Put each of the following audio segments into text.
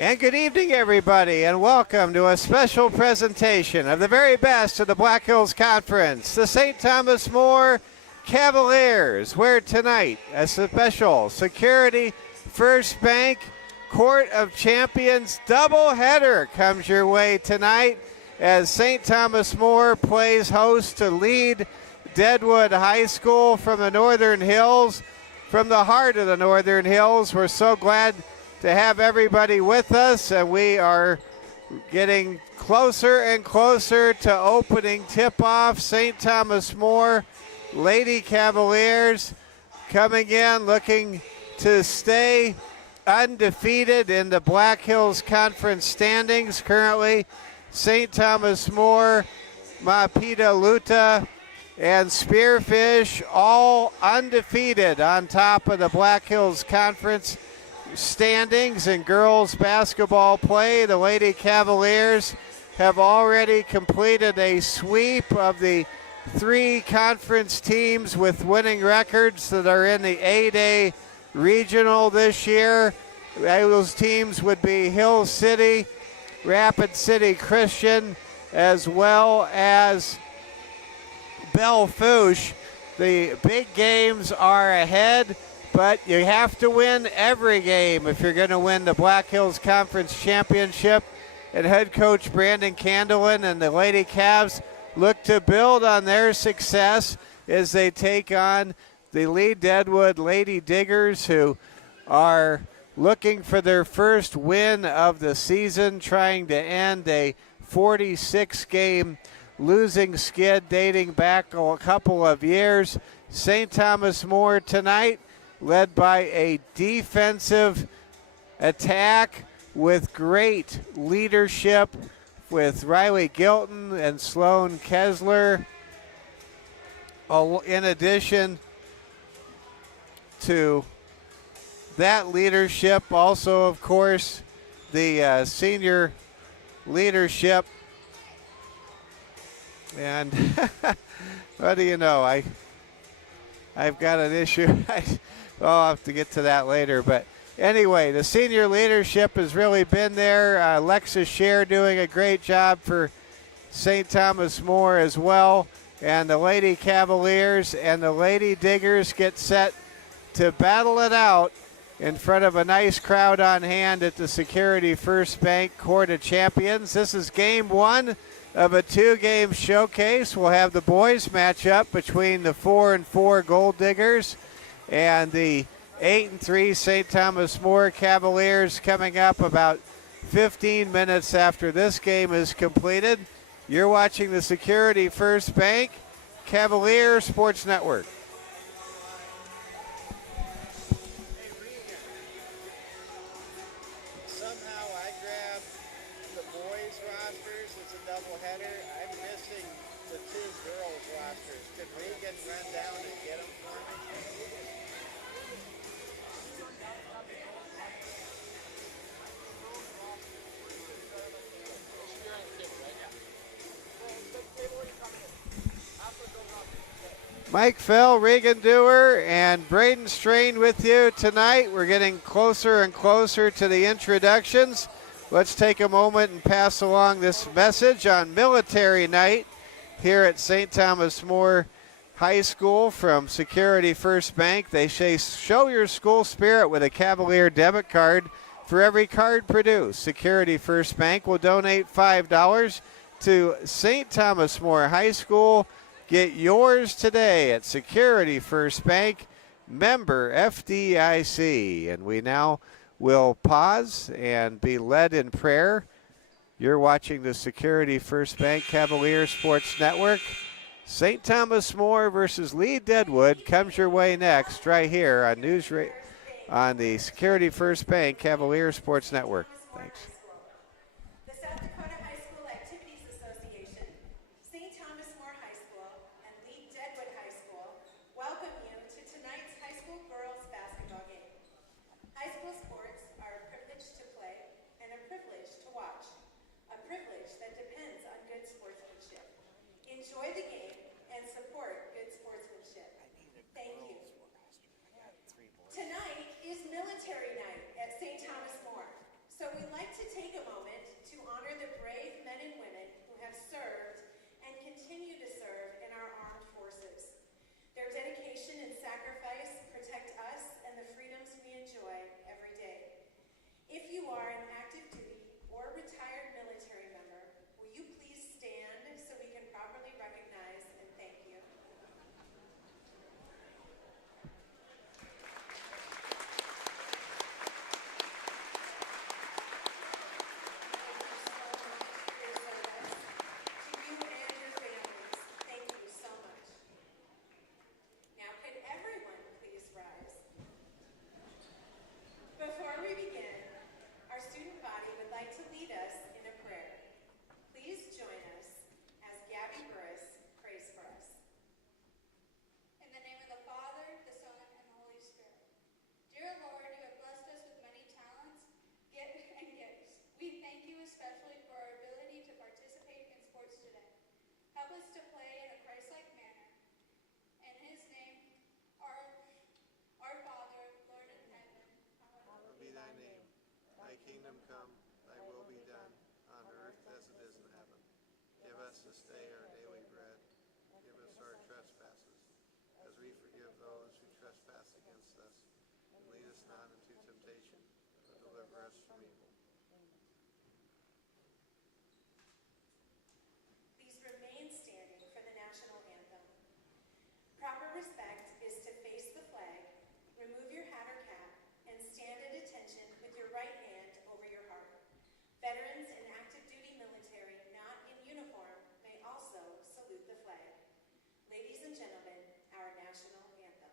And good evening, everybody, and welcome to a special presentation of the very best of the Black Hills Conference, the St. Thomas More Cavaliers, where tonight a special Security First Bank Court of Champions doubleheader comes your way tonight as St. Thomas More plays host to lead Deadwood High School from the Northern Hills, from the heart of the Northern Hills. We're so glad to have everybody with us, and we are getting closer and closer to opening tip-off. St. Thomas More Lady Cavaliers coming in looking to stay undefeated in the Black Hills Conference standings. Currently, St. Thomas More, Mapita Luta, and Spearfish all undefeated on top of the Black Hills Conference standings. In girls basketball play, the Lady Cavaliers have already completed a sweep of the three conference teams with winning records that are in the 8A regional this year. Those teams would be Hill City, Rapid City Christian, as well as Belle Fourche. The big games are ahead, but you have to win every game if you're going to win the Black Hills Conference Championship. And head coach Brandon Candelin and the Lady Cavs look to build on their success as they take on the Lee Deadwood Lady Diggers, who are looking for their first win of the season, trying to end a 46-game losing skid dating back a couple of years. St. Thomas More tonight led by a defensive attack with great leadership with Riley Gilton and Sloan Kessler. In addition to that leadership, also, of course, the senior leadership. And what do you know? I've got an issue. I'll have to get to that later. But anyway, the senior leadership has really been there. Alexis Scher doing a great job for St. Thomas More as well. And the Lady Cavaliers and the Lady Diggers get set to battle it out in front of a nice crowd on hand at the Security First Bank Court of Champions. This is game one of a two-game showcase. We'll have the boys matchup between the 4-4 Gold Diggers and the 8-3 St. Thomas More Cavaliers coming up about 15 minutes after this game is completed. You're watching the Security First Bank Cavalier Sports Network. Somehow I grabbed the boys' rosters as a doubleheader. I'm missing the two girls' rosters. Could Regan run down and get them for me? Mike Fell, Regan Dewar, and Braden Strain with you tonight. We're getting closer and closer to the introductions. Let's take a moment and pass along this message on Military Night here at St. Thomas More High School from Security First Bank. They say, show your school spirit with a Cavalier debit card for every card produced. Security First Bank will donate $5 to St. Thomas More High School. Get yours today at Security First Bank, member FDIC. And we now will pause and be led in prayer. You're watching the Security First Bank Cavalier Sports Network. St. Thomas More versus Lee Deadwood comes your way next right here on on the Security First Bank Cavalier Sports Network. Thanks. Enjoy the game and support good sportsmanship. Thank you. Tonight is military night at St. Thomas More, so we'd like to sacrifice protect us and the freedoms we enjoy every day. If you are an active duty or retired military member, will you please stand so we can properly recognize and thank you? Before we begin, our student body would like to lead us in a prayer. Please join us as Gabby Burris prays for us. In the name of the Father, the Son, and the Holy Spirit. Dear Lord, you have blessed us with many talents and gifts. We thank you especially for our ability to participate in sports today. Help us to play in a Christ-like manner. In his name, our Father, Lord in heaven, Hallowed be thy name. Thy kingdom come, thy will be done, on earth as it is in heaven. Give us this day our daily bread. Give us our trespasses, as we forgive those who trespass against us. And lead us not into temptation, but deliver us from evil. Please remain standing for the national anthem. Proper respect is to face the flag, remove your hat or cap, and stand at attention with your right hand over your heart. Veterans and active duty military not in uniform may also salute the flag. Ladies and gentlemen, our national anthem.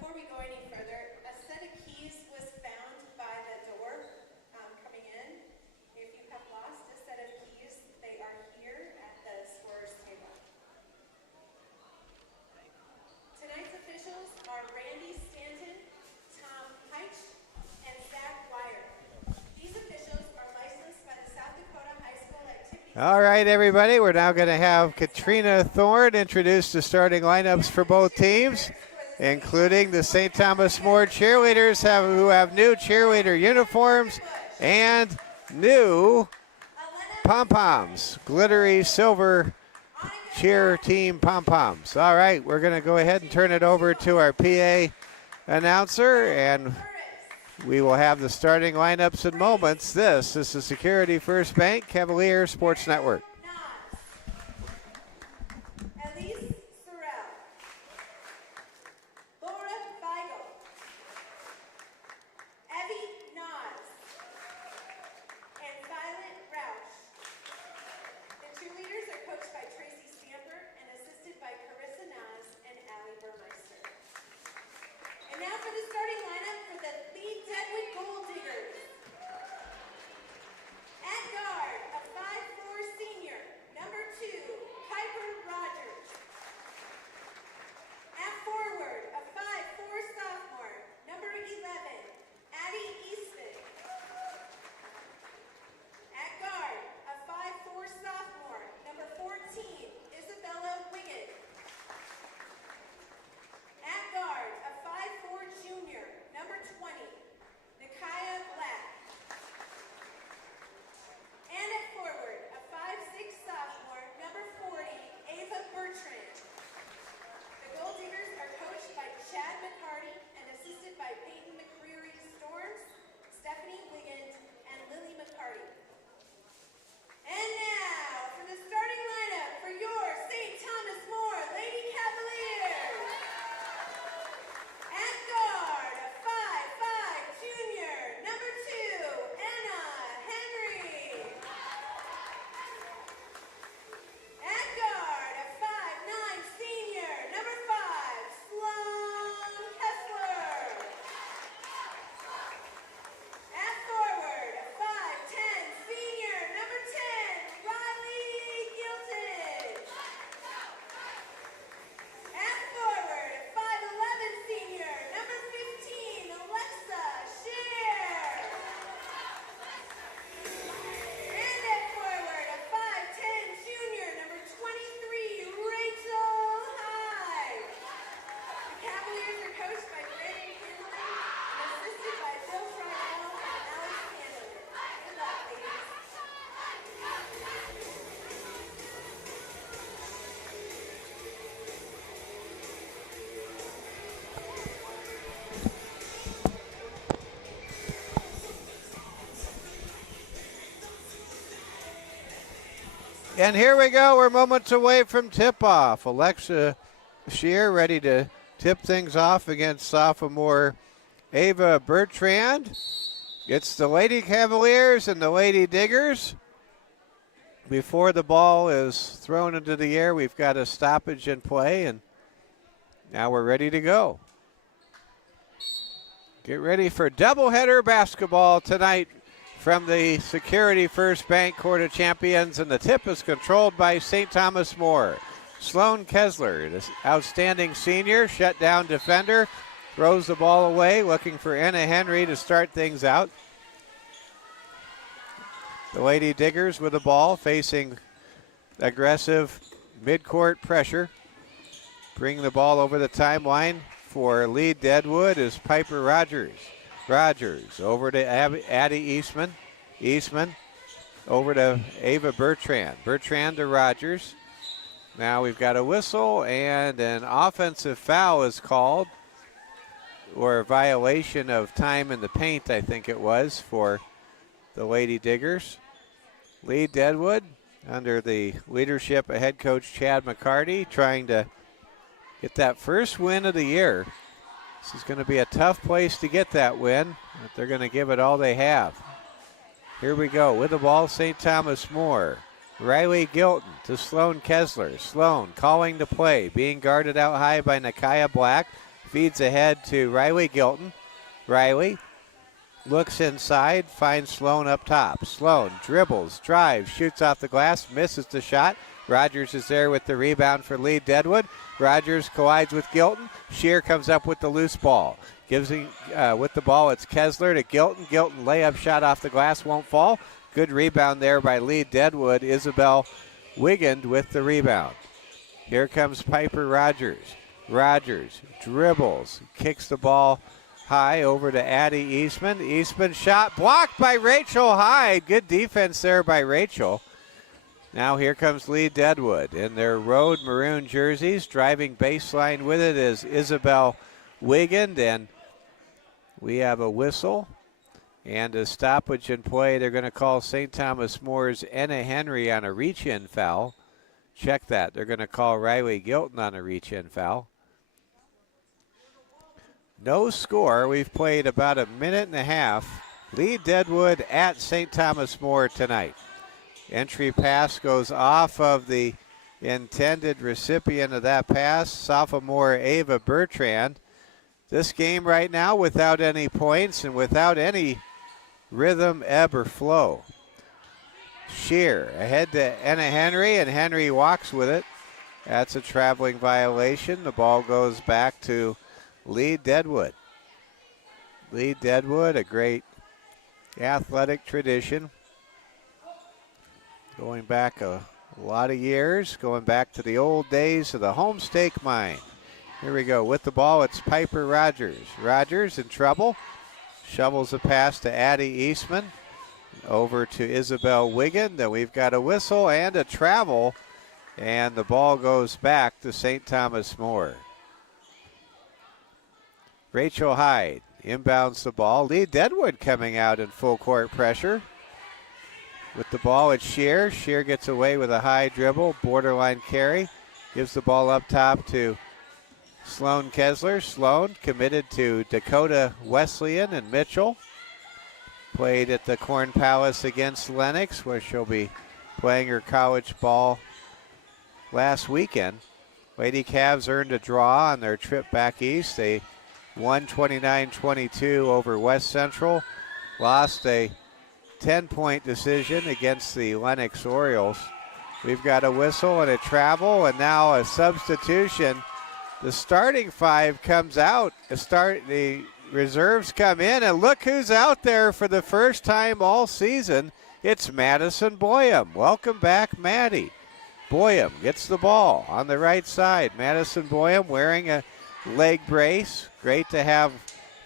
Before we go any further, a set of keys was found by the door coming in. If you have lost a set of keys, they are here at the scorer's table. Tonight's officials are Randy Stanton, Tom Heitch, and Zach Wire. These officials are licensed by the South Dakota High School Activities. All right, everybody, we're now going to have Katrina Thorne introduce the starting lineups for both teams, including the St. Thomas More cheerleaders who have new cheerleader uniforms and new pom-poms, glittery silver cheer team pom-poms. All right, we're going to go ahead and turn it over to our PA announcer, and we will have the starting lineups in moments. This is the Security First Bank Cavalier Sports Network. Elise Sorrell, Laura Feigl, Evie Nas, and Violet Roush. The cheerleaders are coached by Tracy Stamper and assisted by Carissa Nas and Allie Burmeister. And now for the starting lineup for the Lead Deadwood Gold Diggers. At guard, a 5'4" senior, And here we go. We're moments away from tip-off. Alexa Shear ready to tip things off against sophomore Ava Bertrand. It's the Lady Cavaliers and the Lady Diggers. Before the ball is thrown into the air, we've got a stoppage in play, and now we're ready to go. Get ready for doubleheader basketball tonight from the Security First Bank Court of Champions, and the tip is controlled by St. Thomas More. Sloan Kessler, this outstanding senior, shutdown defender, throws the ball away, looking for Anna Henry to start things out. The Lady Diggers with the ball, facing aggressive midcourt pressure. Bring the ball over the timeline for lead Deadwood is Piper Rogers. Rogers over to Addie Eastman. Eastman over to Ava Bertrand. Bertrand to Rogers. Now we've got a whistle and an offensive foul is called, or a violation of time in the paint, I think it was, for the Lady Diggers. Lead Deadwood under the leadership of head coach Chad McCarty, trying to get that first win of the year. This is going to be a tough place to get that win, but they're going to give it all they have. Here we go with the ball, St. Thomas More. Riley Gilton to Sloan Kessler. Sloan calling the play, being guarded out high by Nakia Black. Feeds ahead to Riley Gilton. Riley looks inside, finds Sloan up top. Sloan dribbles, drives, shoots off the glass, misses the shot. Rogers is there with the rebound for lead Deadwood. Rogers collides with Gilton. Shear comes up with the loose ball. Gives him, with the ball, it's Kessler to Gilton. Gilton layup shot off the glass, won't fall. Good rebound there by lead Deadwood. Isabel Wigand with the rebound. Here comes Piper Rogers. Rogers dribbles, kicks the ball high over to Addie Eastman. Eastman shot blocked by Rachel Hyde. Good defense there by Rachel. Now here comes lead Deadwood in their road maroon jerseys. Driving baseline with it is Isabel Wigand, and we have a whistle and a stoppage in play. They're going to call St. Thomas More's Anna Henry on a reach-in foul. Check that. They're going to call Riley Gilton on a reach-in foul. No score. We've played about a minute and a half. Lead Deadwood at St. Thomas More tonight. Entry pass goes off of the intended recipient of that pass, sophomore Ava Bertrand. This game right now without any points and without any rhythm, ebb, or flow. Shear ahead to Anna Henry, and Henry walks with it. That's a traveling violation. The ball goes back to lead Deadwood. Lead Deadwood, a great athletic tradition. Going back a lot of years, going back to the old days of the Homestake Mine. Here we go. With the ball, it's Piper Rogers. Rogers in trouble. Shovels a pass to Addie Eastman. Over to Isabel Wigand. Then we've got a whistle and a travel. And the ball goes back to St. Thomas More. Rachel Hyde inbounds the ball. Lead Deadwood coming out in full court pressure. With the ball, it's Shear. Shear gets away with a high dribble, borderline carry. Gives the ball up top to Sloan Kessler. Sloan committed to Dakota Wesleyan and Mitchell. Played at the Corn Palace against Lenox, where she'll be playing her college ball last weekend. Lady Cavs earned a draw on their trip back east. They won 29-22 over West Central. Lost a 10-point decision against the Lenox Orioles. We've got a whistle and a travel, and now a substitution. The starting five comes out. The reserves come in, and look who's out there for the first time all season. It's Madison Boyum. Welcome back, Maddie. Boyum gets the ball on the right side. Madison Boyum wearing a leg brace. Great to have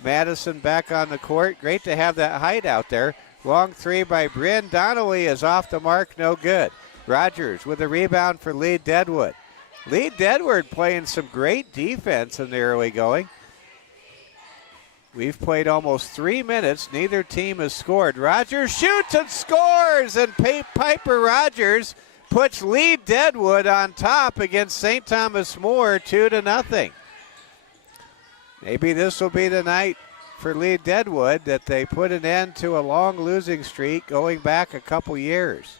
Madison back on the court. Great to have that height out there. Long three by Bryn. Donnelly is off the mark, no good. Rogers with a rebound for lead Deadwood. Lead Deadwood playing some great defense in the early going. We've played almost 3 minutes. Neither team has scored. Rogers shoots and scores, and Piper Rogers puts Lee Deadwood on top against St. Thomas More 2-0. Maybe this will be the night for Lee Deadwood that they put an end to a long losing streak going back a couple years.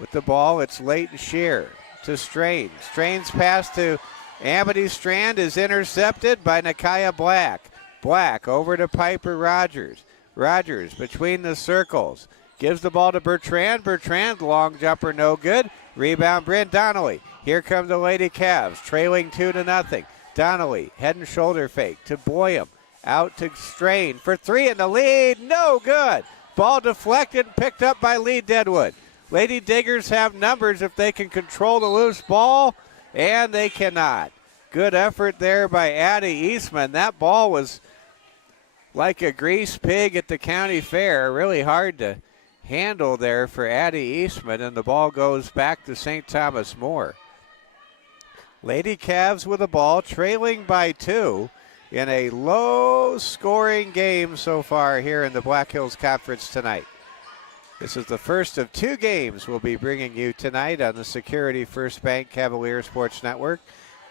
With the ball, it's Leighton Shear to Strain. Strain's pass to Amity Strand is intercepted by Nakaya Black. Black over to Piper Rogers. Rogers between the circles. Gives the ball to Bertrand. Bertrand, long jumper, no good. Rebound, Bryn Donnelly. Here come the Lady Cavs, trailing 2-0. Donnelly, head and shoulder fake to Boyum. Out to Strain for three in the lead. No good. Ball deflected and picked up by Lee Deadwood. Lady Diggers have numbers if they can control the loose ball, and they cannot. Good effort there by Addie Eastman. That ball was like a grease pig at the county fair. Really hard to handle there for Addie Eastman, and the ball goes back to St. Thomas More. Lady Cavs with the ball, trailing by 2 in a low-scoring game so far here in the Black Hills Conference tonight. This is the first of 2 games we'll be bringing you tonight on the Security First Bank Cavalier Sports Network.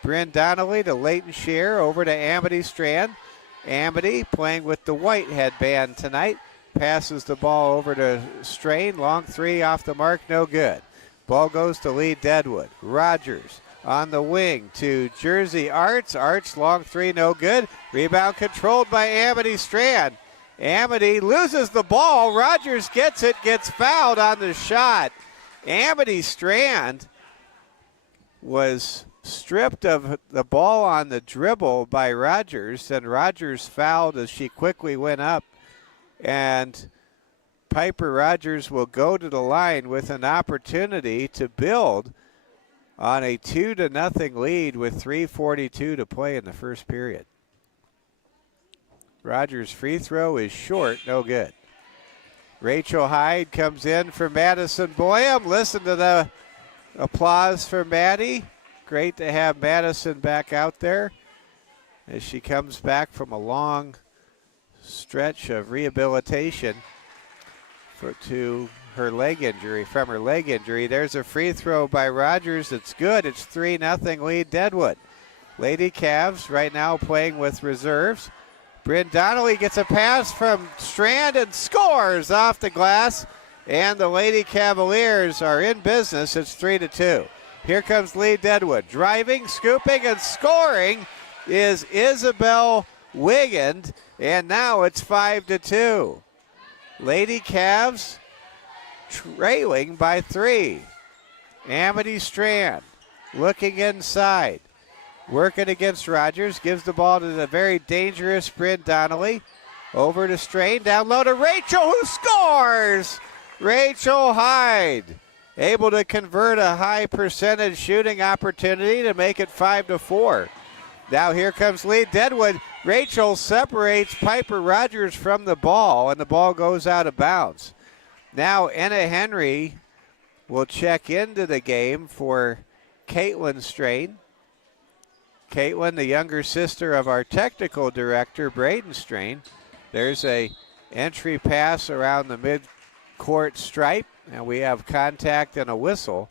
Bryn Donnelly to Leighton Shear, over to Amity Strand. Amity playing with the white headband tonight. Passes the ball over to Strain. Long three off the mark, no good. Ball goes to Lee Deadwood. Rogers on the wing to Jersey Arts. Arts, long three, no good. Rebound controlled by Amity Strand. Amity loses the ball. Rogers gets it, gets fouled on the shot. Amity Strand was stripped of the ball on the dribble by Rogers, and Rogers fouled as she quickly went up. And Piper Rogers will go to the line with an opportunity to build on a 2-0 lead with 3:42 to play in the first period. Rogers' free throw is short, no good. Rachel Hyde comes in for Madison Boyum. Listen to the applause for Maddie. Great to have Madison back out there as she comes back from a long stretch of rehabilitation to her leg injury, from her leg injury. There's a free throw by Rogers. It's good. It's 3-0 lead Deadwood. Lady Cavs right now playing with reserves. Bryn Donnelly gets a pass from Strand and scores off the glass. And the Lady Cavaliers are in business. It's 3-2. Here comes Lee Deadwood. Driving, scooping, and scoring is Isabel Wigand. And now it's 5-2. Lady Cavs trailing by 3. Amity Strand looking inside. Working against Rogers. Gives the ball to the very dangerous Bryn Donnelly. Over to Strain. Down low to Rachel, who scores! Rachel Hyde able to convert a high percentage shooting opportunity to make it 5-4. Now here comes Lee Deadwood. Rachel separates Piper Rogers from the ball, and the ball goes out of bounds. Now Enna Henry will check into the game for Caitlin Strain. Caitlin, the younger sister of our technical director, Braden Strain. There's a entry pass around the mid-court stripe, and we have contact and a whistle,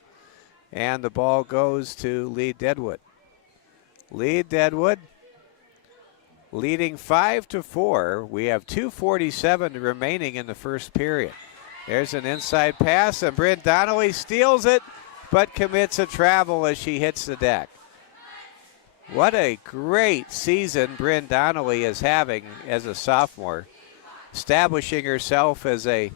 and the ball goes to Lee Deadwood. Lee Deadwood leading 5-4. We have 2:47 remaining in the first period. There's an inside pass, and Bryn Donnelly steals it, but commits a travel as she hits the deck. What a great season Bryn Donnelly is having as a sophomore, establishing herself as a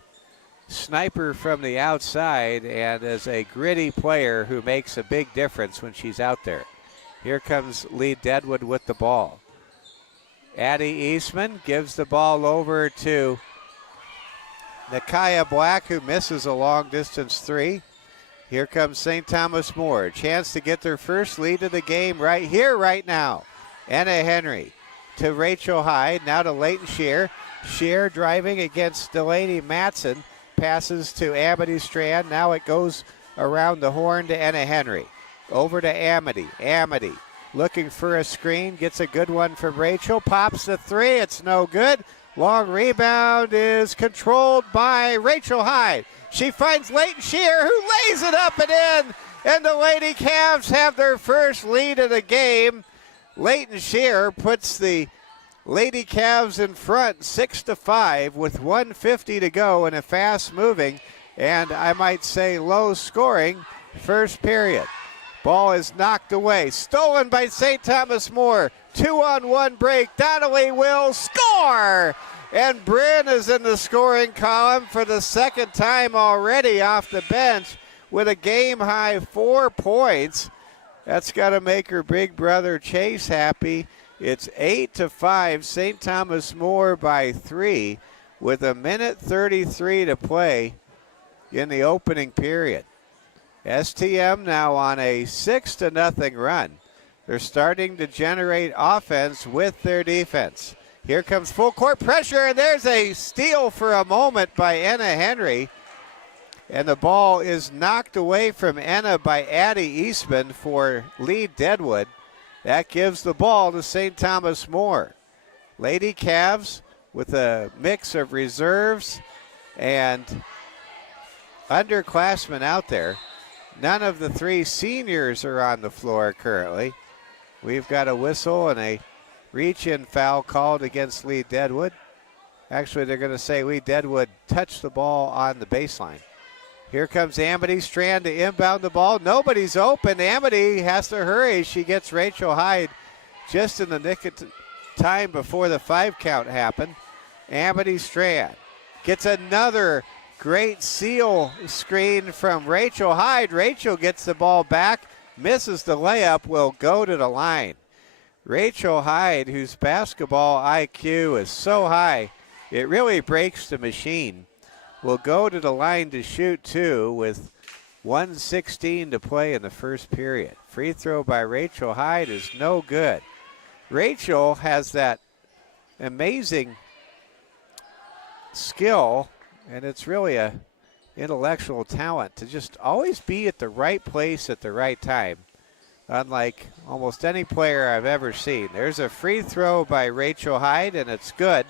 sniper from the outside and as a gritty player who makes a big difference when she's out there. Here comes Lee Deadwood with the ball. Addie Eastman gives the ball over to Nakaya Black, who misses a long-distance three. Here comes St. Thomas More. Chance to get their first lead of the game right here, right now. Enna Henry to Rachel Hyde. Now to Leighton Shear. Shear driving against Delaney Matson. Passes to Amity Strand. Now it goes around the horn to Enna Henry. Over to Amity. Amity looking for a screen. Gets a good one from Rachel. Pops the three. It's no good. Long rebound is controlled by Rachel Hyde. She finds Leighton Shear, who lays it up and in. And the Lady Cavs have their first lead of the game. Leighton Shear puts the Lady Cavs in front 6-5 with 1:50 to go in a fast-moving and I might say low-scoring first period. Ball is knocked away, stolen by St. Thomas More. 2-on-1 break. Donnelly will score! And Bryn is in the scoring column for the second time already off the bench with a game-high 4 points. That's got to make her big brother Chase happy. It's 8-5, St. Thomas More by 3 with 1:33 to play in the opening period. STM now on a 6-0 run. They're starting to generate offense with their defense. Here comes full court pressure, and there's a steal for a moment by Anna Henry. And the ball is knocked away from Anna by Addie Eastman for Lee Deadwood. That gives the ball to St. Thomas More. Lady Cavs with a mix of reserves and underclassmen out there. None of the 3 seniors are on the floor currently. We've got a whistle and a reach-in foul called against Lee Deadwood. Actually, they're going to say Lee Deadwood touched the ball on the baseline. Here comes Amity Strand to inbound the ball. Nobody's open. Amity has to hurry. She gets Rachel Hyde just in the nick of time before the 5 count happened. Amity Strand gets another great seal screen from Rachel Hyde. Rachel gets the ball back, misses the layup, will go to the line. Rachel Hyde, whose basketball IQ is so high, it really breaks the machine, will go to the line to shoot 2 with 1:16 to play in the first period. Free throw by Rachel Hyde is no good. Rachel has that amazing skill, and it's really a intellectual talent to just always be at the right place at the right time, unlike almost any player I've ever seen. There's a free throw by Rachel Hyde, and it's good.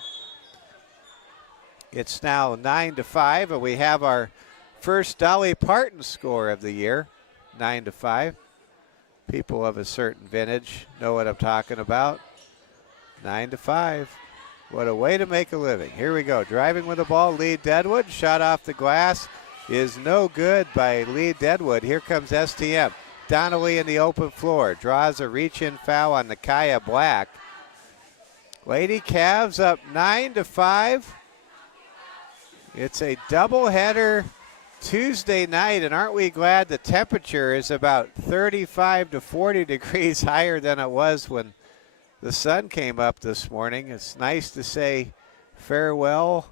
It's now 9-5, and we have our first Dolly Parton score of the year, 9-5. People of a certain vintage know what I'm talking about. 9-5. What a way to make a living. Here we go. Driving with the ball, Lee Deadwood. Shot off the glass is no good by Lee Deadwood. Here comes STM. Donnelly in the open floor. Draws a reach-in foul on Nakaya Black. Lady Cavs up 9-5. It's a doubleheader Tuesday night, and aren't we glad the temperature is about 35 to 40 degrees higher than it was when the sun came up this morning. It's nice to say farewell,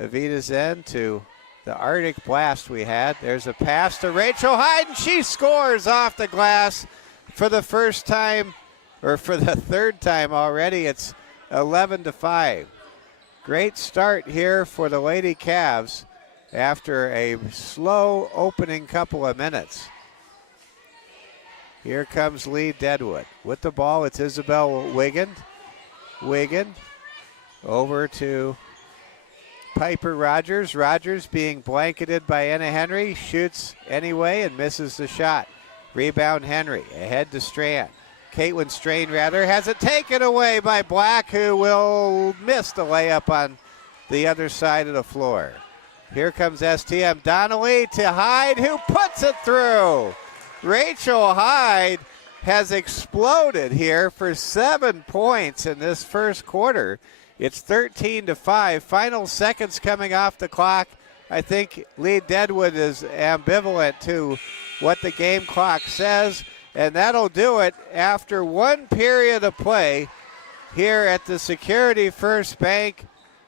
Avita Zen, to the Arctic blast we had. There's a pass to Rachel Hyde, and she scores off the glass for the first time, or for the third time already. It's 11-5. Great start here for the Lady Cavs after a slow opening couple of minutes. Here comes Lee Deadwood. With the ball, it's Isabel Wiggin. Wiggin over to Piper Rogers. Rogers being blanketed by Anna Henry. Shoots anyway and misses the shot. Rebound Henry. Ahead to Strand. Caitlin Strain, rather, has it taken away by Black, who will miss the layup on the other side of the floor. Here comes STM. Donnelly to Hyde, who puts it through. Rachel Hyde has exploded here for 7 points in this first quarter. It's 13-5. Final seconds coming off the clock. I think Lee Deadwood is ambivalent to what the game clock says. And that'll do it after 1 period of play here at the Security First Bank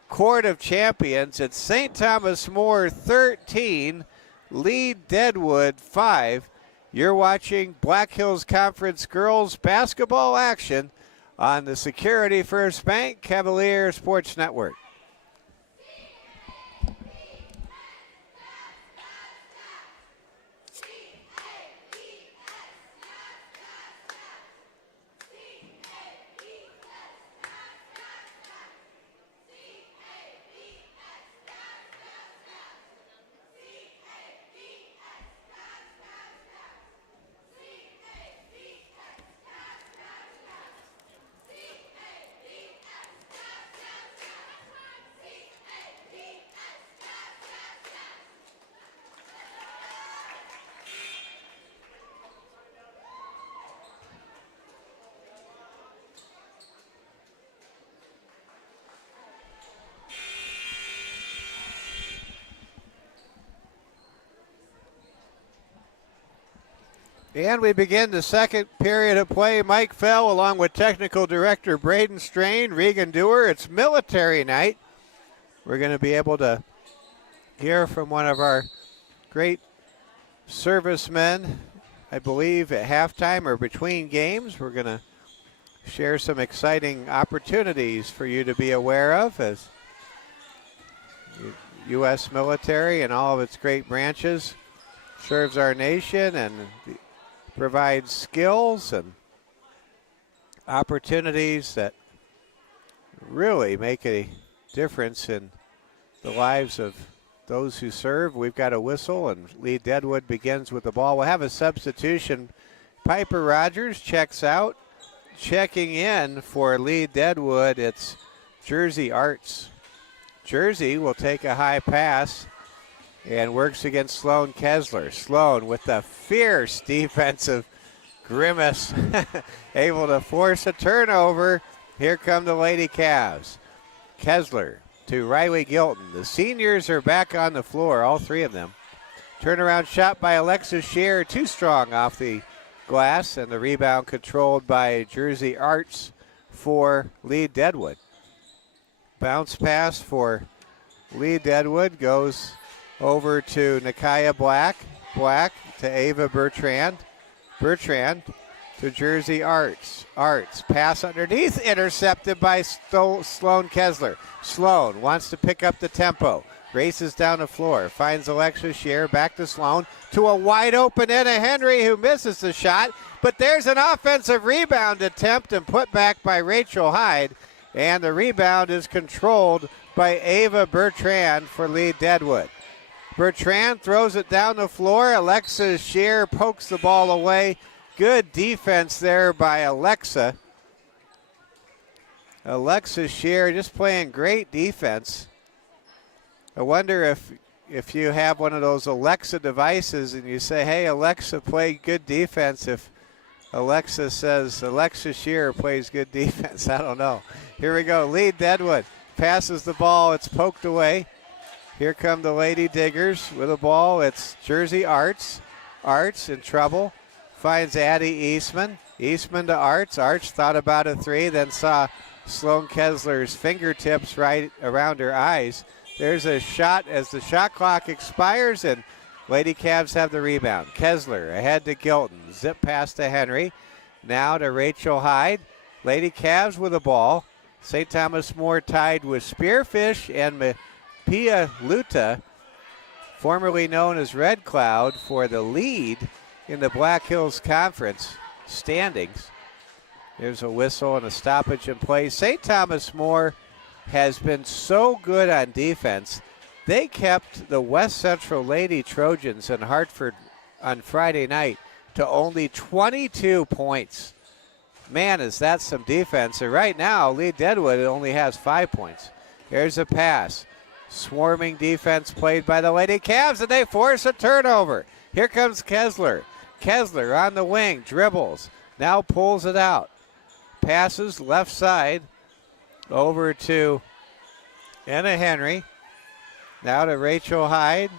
Court of Champions. It's St. Thomas More 13, Lee Deadwood 5. You're watching Black Hills Conference girls basketball action on the Security First Bank Cavalier Sports Network. And we begin the second period of play. Mike Fell along with technical director Braden Strain, Regan Dewar. It's military night. We're going to be able to hear from one of our great servicemen, I believe, at halftime or between games. We're going to share some exciting opportunities for you to be aware of as U.S. military and all of its great branches serves our nation and provides skills and opportunities that really make a difference in the lives of those who serve. We've got a whistle, and Lee Deadwood begins with the ball. We'll have a substitution. Piper Rogers checks out. Checking in for Lee Deadwood, it's Jersey Arts. Jersey will take a high pass and works against Sloan Kessler. Sloan with the fierce defensive grimace, able to force a turnover. Here come the Lady Cavs. Kessler to Riley Gilton. The seniors are back on the floor, all three of them. Turnaround shot by Alexis Scheer, too strong off the glass, and the rebound controlled by Jersey Arts for Lee Deadwood. Bounce pass for Lee Deadwood goes over to Nakia Black. Black to Ava Bertrand. Bertrand to Jersey Arts. Arts pass underneath, intercepted by Sloan Kessler. Sloan wants to pick up the tempo. Races down the floor, finds Alexis Scheer, back to Sloan, to a wide open Anna Henry who misses the shot, but there's an offensive rebound attempt and put back by Rachel Hyde, and the rebound is controlled by Ava Bertrand for Lee Deadwood. Bertrand throws it down the floor, Alexis Scheer pokes the ball away. Good defense there by Alexa. Alexis Scheer just playing great defense. I wonder if you have one of those Alexa devices and you say, hey, Alexa, play good defense, if Alexa says Alexa Scheer plays good defense. I don't know. Here we go. Lee Deadwood passes the ball. It's poked away. Here come the Lady Diggers with the ball. It's Jersey Arts. Arts in trouble. Finds Addie Eastman. Eastman to Arts. Arts thought about a three, then saw Sloan Kessler's fingertips right around her eyes. There's a shot as the shot clock expires, and Lady Cavs have the rebound. Kessler ahead to Gilton. Zip pass to Henry. Now to Rachel Hyde. Lady Cavs with the ball. St. Thomas More tied with Spearfish and Pia Luta, formerly known as Red Cloud, for the lead in the Black Hills Conference standings. There's a whistle and a stoppage in play. St. Thomas More has been so good on defense. They kept the West Central Lady Trojans in Hartford on Friday night to only 22 points. Man, is that some defense. And right now, Lee Deadwood only has 5 points. Here's a pass. Swarming defense played by the Lady Cavs, and they force a turnover. Here comes Kessler. Kessler on the wing, dribbles, now pulls it out. Passes left side over to Anna Henry. Now to Rachel Hyde,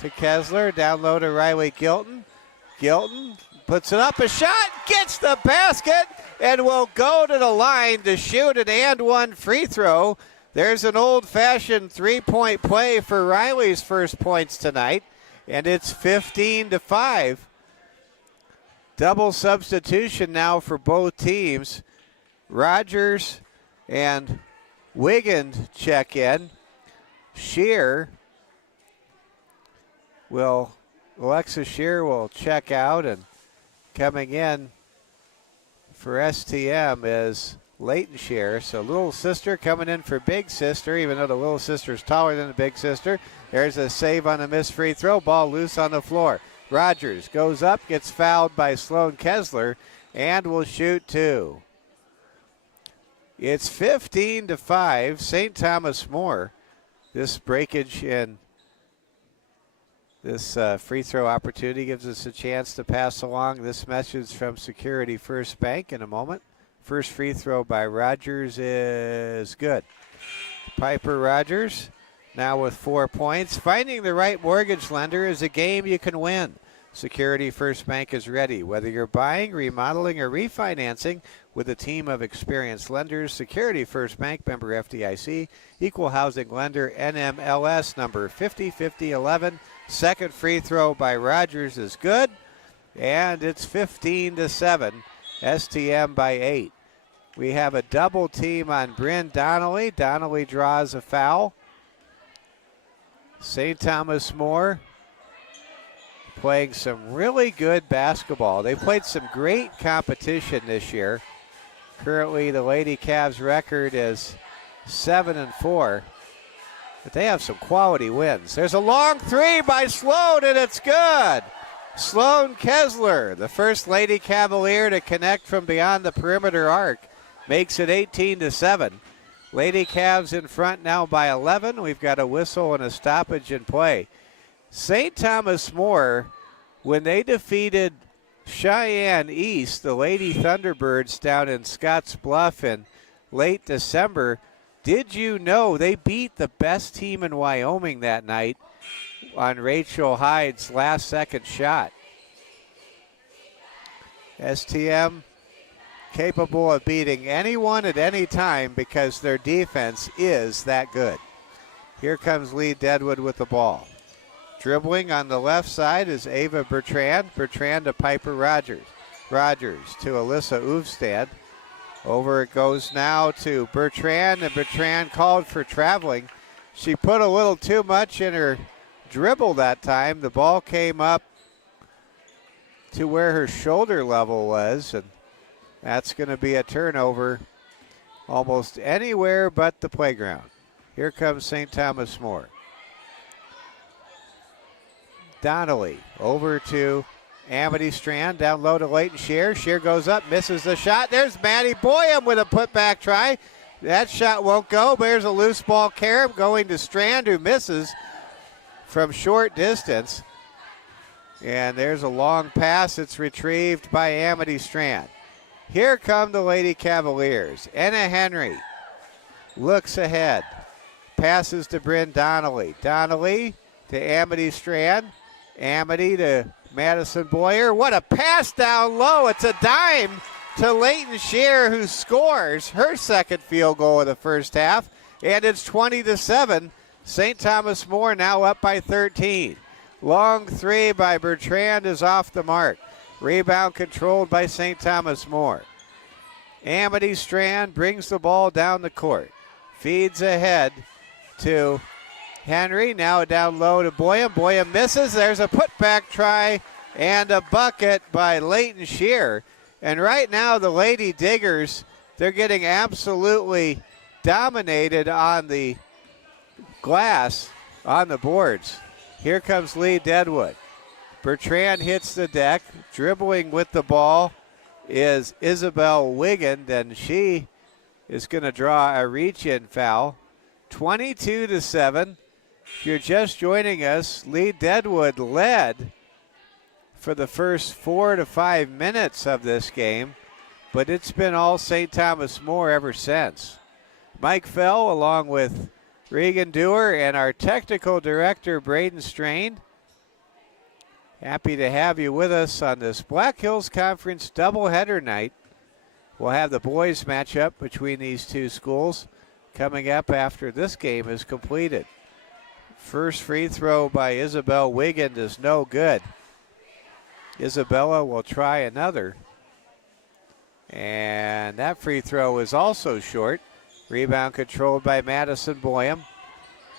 to Kessler, down low to Riley Gilton. Gilton puts it up, a shot, gets the basket, and will go to the line to shoot an and one free throw. There's an old-fashioned three-point play for Riley's first points tonight, and it's 15-5. Double substitution now for both teams. Rogers and Wiggins check in. Scheer will, Alexis Scheer will check out, and coming in for STM is Leighton Scheer. So little sister coming in for big sister, even though the little sister is taller than the big sister. There's a save on a missed free throw. Ball loose on the floor. Rogers goes up, gets fouled by Sloan Kessler, and will shoot two. It's 15-5, St. Thomas More. This breakage in this free throw opportunity gives us a chance to pass along this message from Security First Bank in a moment. First free throw by Rogers is good. Piper Rogers now with 4 points. Finding the right mortgage lender is a game you can win. Security First Bank is ready. Whether you're buying, remodeling, or refinancing, with a team of experienced lenders, Security First Bank, member FDIC, equal housing lender, NMLS number 505011. Second free throw by Rogers is good, and it's 15-7. STM by 8. We have a double team on Bryn Donnelly. Donnelly draws a foul. St. Thomas More playing some really good basketball. They played some great competition this year. Currently, the Lady Cavs record is 7-4, but they have some quality wins. There's a long three by Sloan, and it's good. Sloan Kessler, the first Lady Cavalier to connect from beyond the perimeter arc, makes it 18-7. Lady Cavs in front now by 11. We've got a whistle and a stoppage in play. St. Thomas More, when they defeated Cheyenne East, the Lady Thunderbirds down in Scotts Bluff in late December, did you know they beat the best team in Wyoming that night on Rachel Hyde's last second shot? STM capable of beating anyone at any time because their defense is that good. Here comes Lee Deadwood with the ball. Dribbling on the left side is Ava Bertrand. Bertrand to Piper Rogers. Rogers to Alyssa Uvstad. Over it goes now to Bertrand, and Bertrand called for traveling. She put a little too much in her dribble that time. The ball came up to where her shoulder level was, and that's going to be a turnover almost anywhere but the playground. Here comes St. Thomas More. Donnelly over to Amity Strand, down low to Leighton Shear. Shear goes up, misses the shot. There's Maddie Boyum with a putback try. That shot won't go. There's a loose ball. Karam going to Strand, who misses from short distance. And there's a long pass. It's retrieved by Amity Strand. Here come the Lady Cavaliers. Enna Henry looks ahead. Passes to Bryn Donnelly. Donnelly to Amity Strand. Amity to Madison Boyer. What a pass down low. It's a dime to Leighton Shear, who scores her second field goal of the first half. And it's 20-7. St. Thomas More now up by 13. Long three by Bertrand is off the mark. Rebound controlled by St. Thomas More. Amity Strand brings the ball down the court. Feeds ahead to Henry, now down low to Boyum. Boyum misses. There's a putback try and a bucket by Leighton Shear. And right now the Lady Diggers, they're getting absolutely dominated on the glass, on the boards. Here comes Lee Deadwood. Bertrand hits the deck. Dribbling with the ball is Isabel Wiggin, and she is going to draw a reach-in foul. 22-7. If you're just joining us, Lee Deadwood led for the first 4 to 5 minutes of this game, but it's been all St. Thomas More ever since. Mike Fell, along with Regan Dewar and our technical director, Braden Strain. Happy to have you with us on this Black Hills Conference doubleheader night. We'll have the boys matchup between these two schools coming up after this game is completed. First free throw by Isabel Wiggin is no good. Isabella will try another. And that free throw is also short. Rebound controlled by Madison Boyum.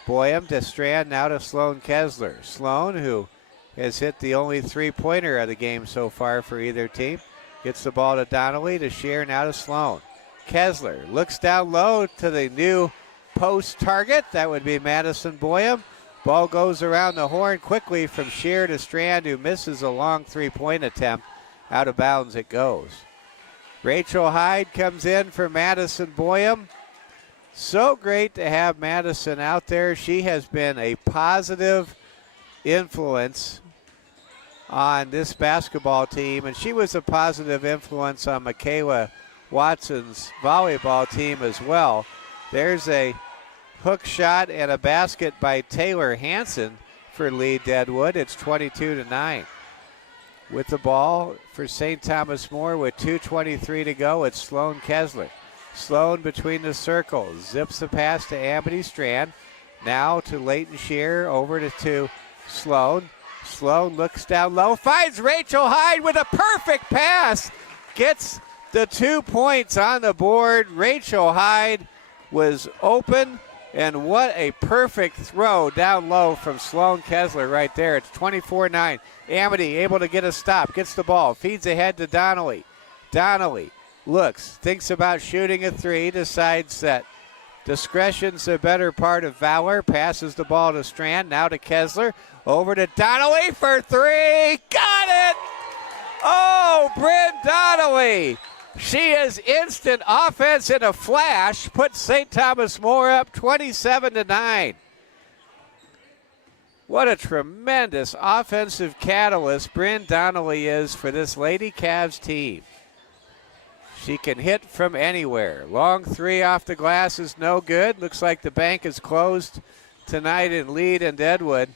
Boyum to Strand, now to Sloan Kessler. Sloan, who has hit the only three-pointer of the game so far for either team, gets the ball to Donnelly, to Shear, now to Sloan. Kessler looks down low to the new post target. That would be Madison Boyum. Ball goes around the horn quickly from Shear to Strand, who misses a long three-point attempt. Out of bounds it goes. Rachel Hyde comes in for Madison Boyum. So great to have Madison out there. She has been a positive influence on this basketball team, and she was a positive influence on Michaela Watson's volleyball team as well. There's a hook shot and a basket by Taylor Hansen for Lee Deadwood. It's 22-9. with the ball for St. Thomas More with 2:23 to go. It's Sloan Kessler. Sloan between the circles. Zips the pass to Amity Strand. Now to Leighton Shear. Over to Sloan. Sloan looks down low. Finds Rachel Hyde with a perfect pass. Gets the 2 points on the board. Rachel Hyde was open. And what a perfect throw down low from Sloan Kessler right there. It's 24-9. Amity able to get a stop. Gets the ball. Feeds ahead to Donnelly. Donnelly looks. Thinks about shooting a three. Decides that discretion's a better part of valor. Passes the ball to Strand. Now to Kessler. Over to Donnelly for three. Got it! Oh, Bryn Donnelly. She is instant offense in a flash. Puts St. Thomas More up 27-9. What a tremendous offensive catalyst Bryn Donnelly is for this Lady Cavs team. She can hit from anywhere. Long three off the glass is no good. Looks like the bank is closed tonight in Lead and Deadwood.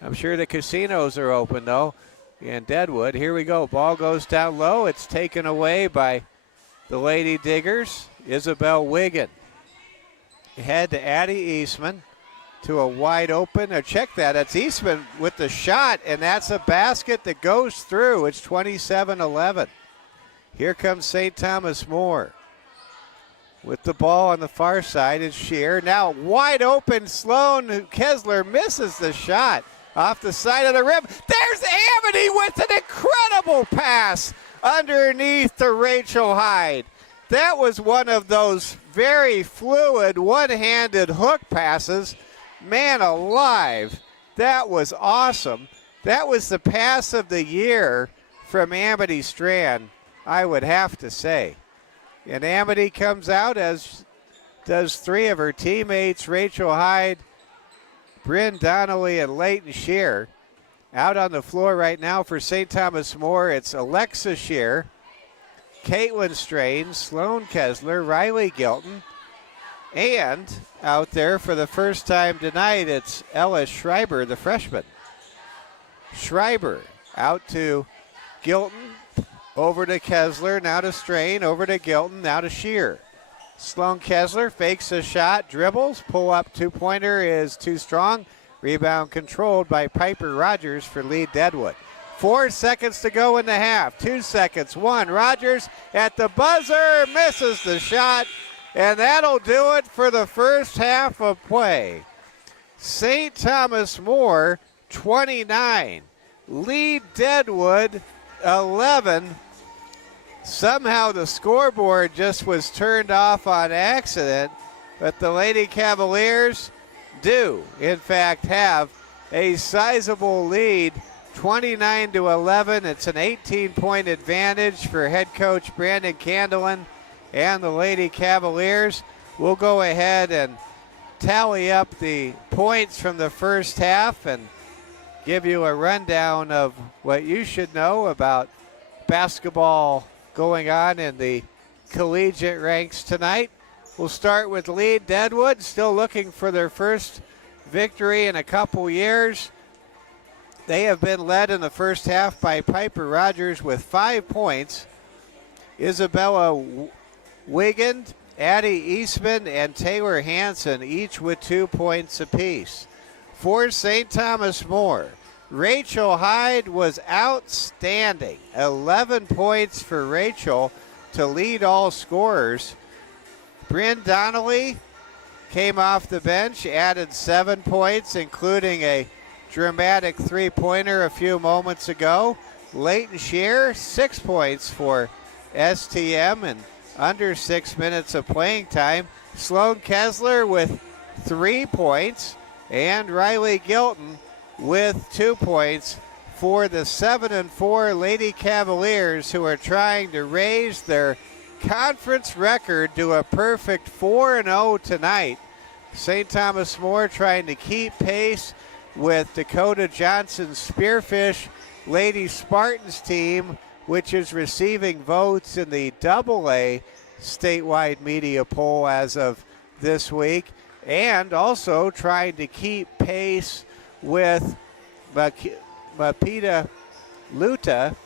I'm sure the casinos are open, though, in Deadwood. Here we go. Ball goes down low. It's taken away by the Lady Diggers. Isabel Wiggin. Head to Addie Eastman to a wide open. Or check that. That's Eastman with the shot, and that's a basket that goes through. It's 27-11. Here comes St. Thomas More. With the ball on the far side is Shear. Now wide open. Sloan Kessler misses the shot off the side of the rim. There's Amity with an incredible pass underneath to Rachel Hyde. That was one of those very fluid one-handed hook passes. Man alive, that was awesome. That was the pass of the year from Amity Strand, I would have to say. And Amity comes out, as does three of her teammates, Rachel Hyde, Bryn Donnelly, and Leighton Shear. Out on the floor right now for St. Thomas More, it's Alexa Shear, Caitlin Strain, Sloan Kessler, Riley Gilton, and out there for the first time tonight, it's Ella Schreiber, the freshman. Schreiber out to Gilton, over to Kessler, now to Strain, over to Gilton, now to Shear. Sloan Kessler fakes a shot, dribbles, pull up two-pointer is too strong. Rebound controlled by Piper Rogers for Lead Deadwood. 4 seconds to go in the half. 2 seconds. One. Rogers at the buzzer misses the shot, and that'll do it for the first half of play. St. Thomas More 29. Lead Deadwood 11. Somehow the scoreboard just was turned off on accident, but the Lady Cavaliers do, in fact, have a sizable lead, 29-11. It's an 18-point advantage for head coach Brandon Candelin and the Lady Cavaliers. We'll go ahead and tally up the points from the first half and give you a rundown of what you should know about basketball going on in the collegiate ranks tonight. We'll start with Lead Deadwood, still looking for their first victory in a couple years. They have been led in the first half by Piper Rogers with 5 points. Isabella Wiggin, Addie Eastman, and Taylor Hansen, each with 2 points apiece. For St. Thomas More, Rachel Hyde was outstanding. 11 points for Rachel to lead all scorers. Bryn Donnelly came off the bench, added 7 points, including a dramatic three-pointer a few moments ago. Leighton Shear, 6 points for STM in under 6 minutes of playing time. Sloan Kessler with 3 points, and Riley Gilton with 2 points for the 7-4 Lady Cavaliers, who are trying to raise their conference record to a perfect 4-0 tonight. St. Thomas More trying to keep pace with Dakota Johnson's Spearfish Lady Spartans team, which is receiving votes in the AA statewide media poll as of this week, and also trying to keep pace with Mapita Luta,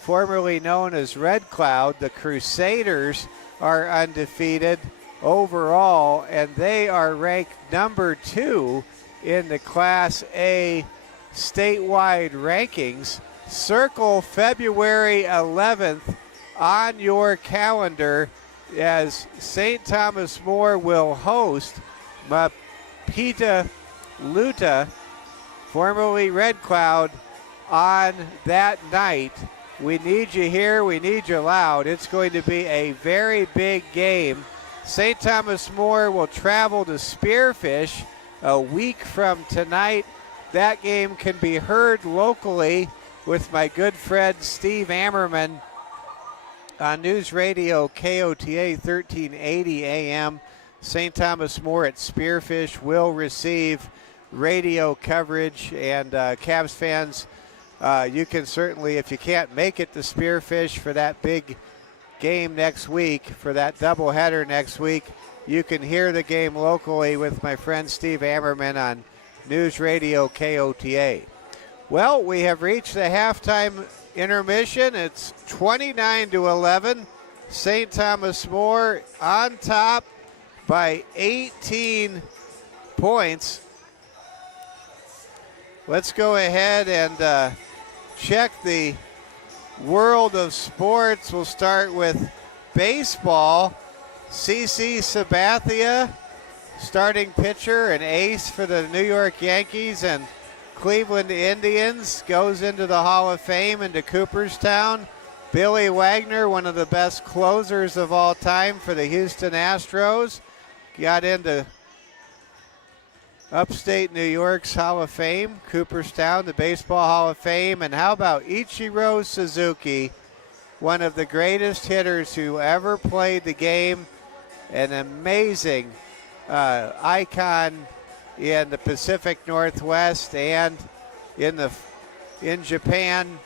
formerly known as Red Cloud. The Crusaders are undefeated overall, and they are ranked number 2 in the Class A statewide rankings. Circle February 11th on your calendar as St. Thomas More will host Mapita Luta, formerly Red Cloud, on that night. We need you here. We need you loud. It's going to be a very big game. St. Thomas More will travel to Spearfish a week from tonight. That game can be heard locally with my good friend Steve Ammerman on News Radio KOTA 1380 AM. St. Thomas More at Spearfish will receive radio coverage, and Cavs fans, you can certainly, if you can't make it to Spearfish for that big game next week, for that doubleheader next week, you can hear the game locally with my friend Steve Ammerman on News Radio KOTA. Well, we have reached the halftime intermission. It's 29-11. St. Thomas More on top by 18 points. Let's go ahead and check the world of sports. We'll start with baseball. CC Sabathia, starting pitcher, an ace for the New York Yankees and Cleveland Indians, goes into the Hall of Fame into Cooperstown. Billy Wagner, one of the best closers of all time for the Houston Astros, got into upstate New York's Hall of Fame, Cooperstown, the Baseball Hall of Fame. And how about Ichiro Suzuki, one of the greatest hitters who ever played the game, an amazing icon in the Pacific Northwest and in Japan.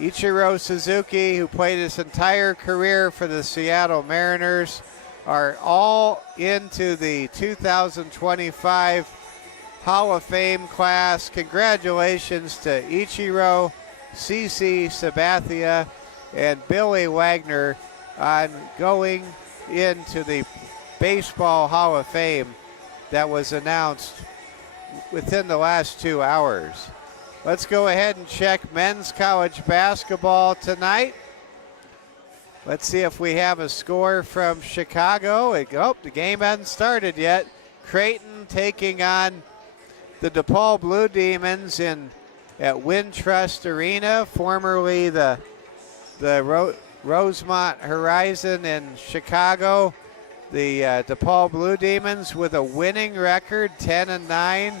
Ichiro Suzuki, who played his entire career for the Seattle Mariners, are all into the 2025 Hall of Fame class. Congratulations to Ichiro, CC Sabathia, and Billy Wagner on going into the Baseball Hall of Fame that was announced within the last 2 hours. Let's go ahead and check men's college basketball tonight. Let's see if we have a score from Chicago. The game hasn't started yet. Creighton taking on the DePaul Blue Demons at Wintrust Arena, formerly the Rosemont Horizon in Chicago. The DePaul Blue Demons with a winning record, 10-9,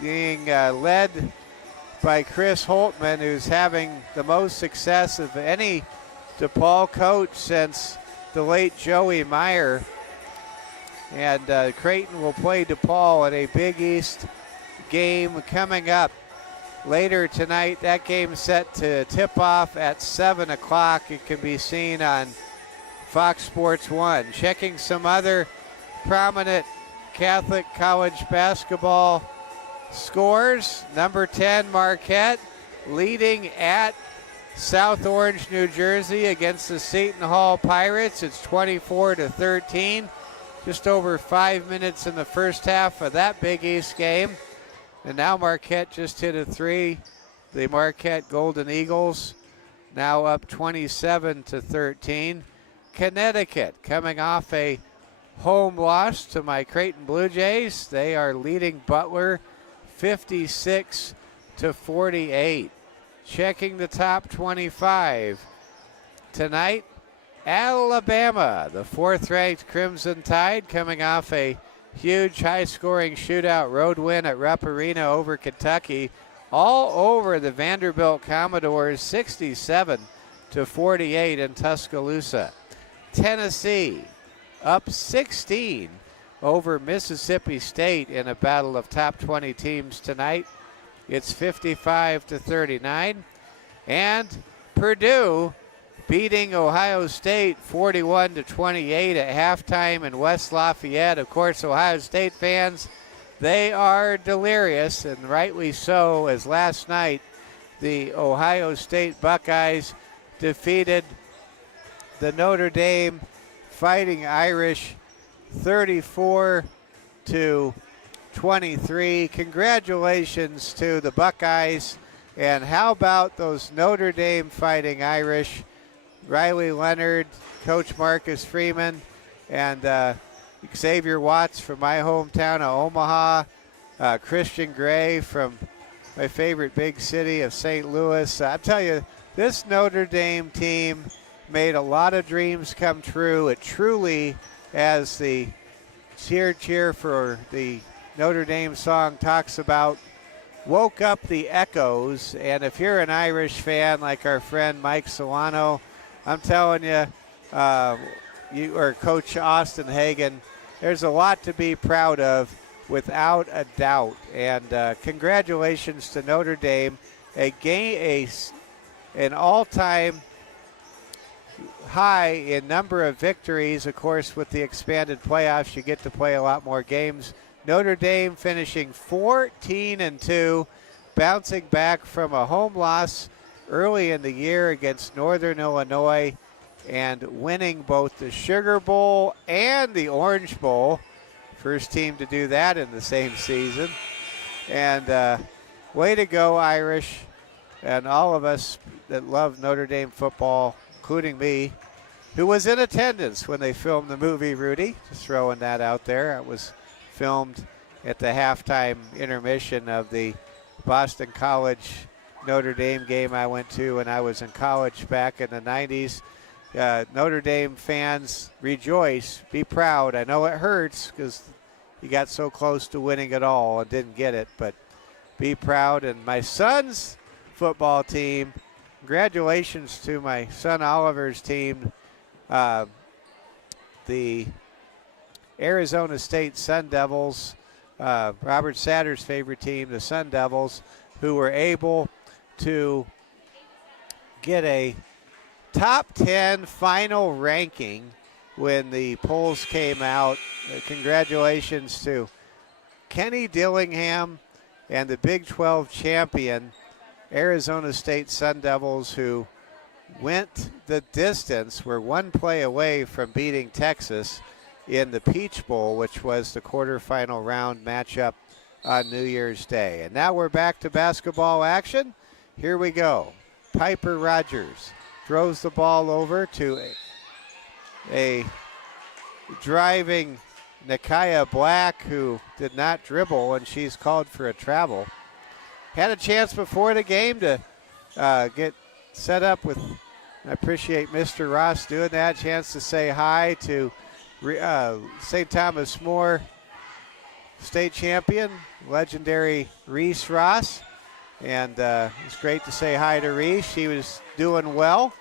being led by Chris Holtman, who's having the most success of any DePaul coach since the late Joey Meyer. And Creighton will play DePaul in a Big East game coming up later tonight. That game set to tip off at 7 o'clock. It can be seen on Fox Sports 1. Checking some other prominent Catholic college basketball scores. Number 10, Marquette, leading at South Orange, New Jersey against the Seton Hall Pirates. It's 24-13. Just over 5 minutes in the first half of that Big East game. And now Marquette just hit a three. The Marquette Golden Eagles now up 27-13. Connecticut coming off a home loss to my Creighton Blue Jays. They are leading Butler 56-48. Checking the top 25 tonight, Alabama, the 4th-ranked Crimson Tide, coming off a huge high-scoring shootout road win at Rupp Arena over Kentucky, all over the Vanderbilt Commodores, 67-48 in Tuscaloosa. Tennessee up 16 over Mississippi State in a battle of top 20 teams tonight. It's 55-39. And Purdue beating Ohio State 41-28 at halftime in West Lafayette. Of course, Ohio State fans, they are delirious, and rightly so, as last night the Ohio State Buckeyes defeated the Notre Dame Fighting Irish 34-23. Congratulations to the Buckeyes. And how about those Notre Dame Fighting Irish? Riley Leonard, Coach Marcus Freeman, and Xavier Watts from my hometown of Omaha, Christian Gray from my favorite big city of St. Louis. I'll tell you, this Notre Dame team made a lot of dreams come true. It truly, as the cheer for the Notre Dame song talks about, woke up the echoes. And if you're an Irish fan like our friend Mike Solano, I'm telling you, you or Coach Austin Hagen, there's a lot to be proud of without a doubt. And congratulations to Notre Dame, an all-time high in number of victories. Of course, with the expanded playoffs, you get to play a lot more games. Notre Dame finishing 14-2, bouncing back from a home loss early in the year against Northern Illinois and winning both the Sugar Bowl and the Orange Bowl. First team to do that in the same season. And way to go, Irish, and all of us that love Notre Dame football, including me, who was in attendance when they filmed the movie Rudy. Just throwing that out there. It was filmed at the halftime intermission of the Boston College Notre Dame game I went to when I was in college back in the 90s. Notre Dame fans, rejoice, be proud. I know it hurts because you got so close to winning it all and didn't get it, but be proud. And my son's football team, congratulations to my son Oliver's team, the Arizona State Sun Devils, Robert Satter's favorite team, the Sun Devils, who were able to get a top 10 final ranking when the polls came out. Congratulations to Kenny Dillingham and the Big 12 champion Arizona State Sun Devils, who went the distance, were one play away from beating Texas in the Peach Bowl, which was the quarterfinal round matchup on New Year's Day. And now we're back to basketball action. Here we go. Piper Rogers throws the ball over to a driving Nakia Black, who did not dribble, and she's called for a travel. Had a chance before the game to get set up with, I appreciate Mr. Ross doing that, chance to say hi to St. Thomas More state champion, legendary Reese Ross. And it's great to say hi to Reese. She was doing well.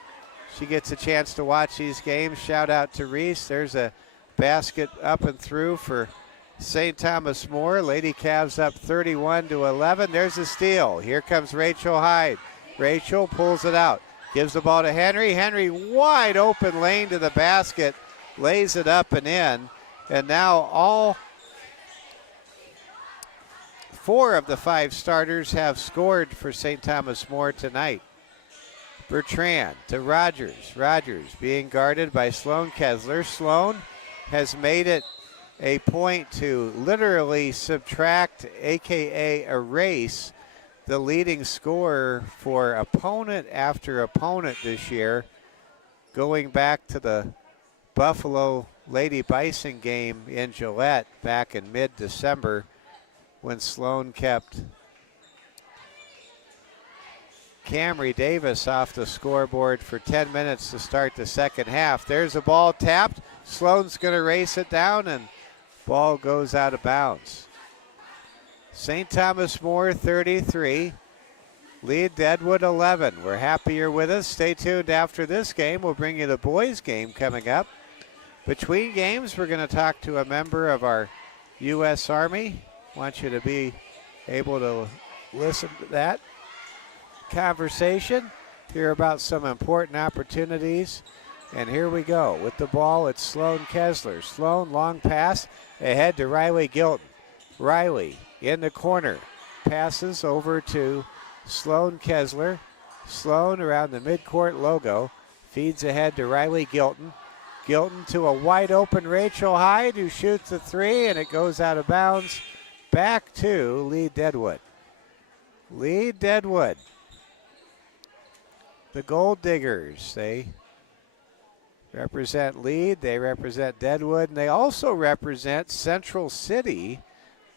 She gets a chance to watch these games. Shout out to Reese. There's a basket up and through for St. Thomas More. Lady Cavs up 31-11. There's a steal. Here comes Rachel Hyde. Rachel pulls it out. Gives the ball to Henry. Henry, wide open lane to the basket. Lays it up and in. And now all 4 of the 5 starters have scored for St. Thomas More tonight. Bertrand to Rogers. Rogers being guarded by Sloan Kessler. Sloan has made it a point to literally subtract, aka erase, the leading scorer for opponent after opponent this year, going back to the Buffalo Lady Bison game in Gillette back in mid-December, when Sloan kept Camry Davis off the scoreboard for 10 minutes to start the second half. There's a ball tapped. Sloan's going to race it down, and ball goes out of bounds. St. Thomas More 33, lead Deadwood 11. We're happy you're with us. Stay tuned after this game. We'll bring you the boys game coming up. Between games, we're going to talk to a member of our U.S. Army. Want you to be able to listen to that conversation, hear about some important opportunities. And here we go. With the ball, it's Sloan Kessler. Sloan, long pass ahead to Riley Gilton. Riley in the corner, passes over to Sloan Kessler. Sloan around the midcourt logo. Feeds ahead to Riley Gilton. Gilton to a wide open Rachel Hyde, who shoots a three, and it goes out of bounds. Back to Lee Deadwood. Lee Deadwood. The Gold Diggers, they represent Lead, they represent Deadwood, and they also represent Central City.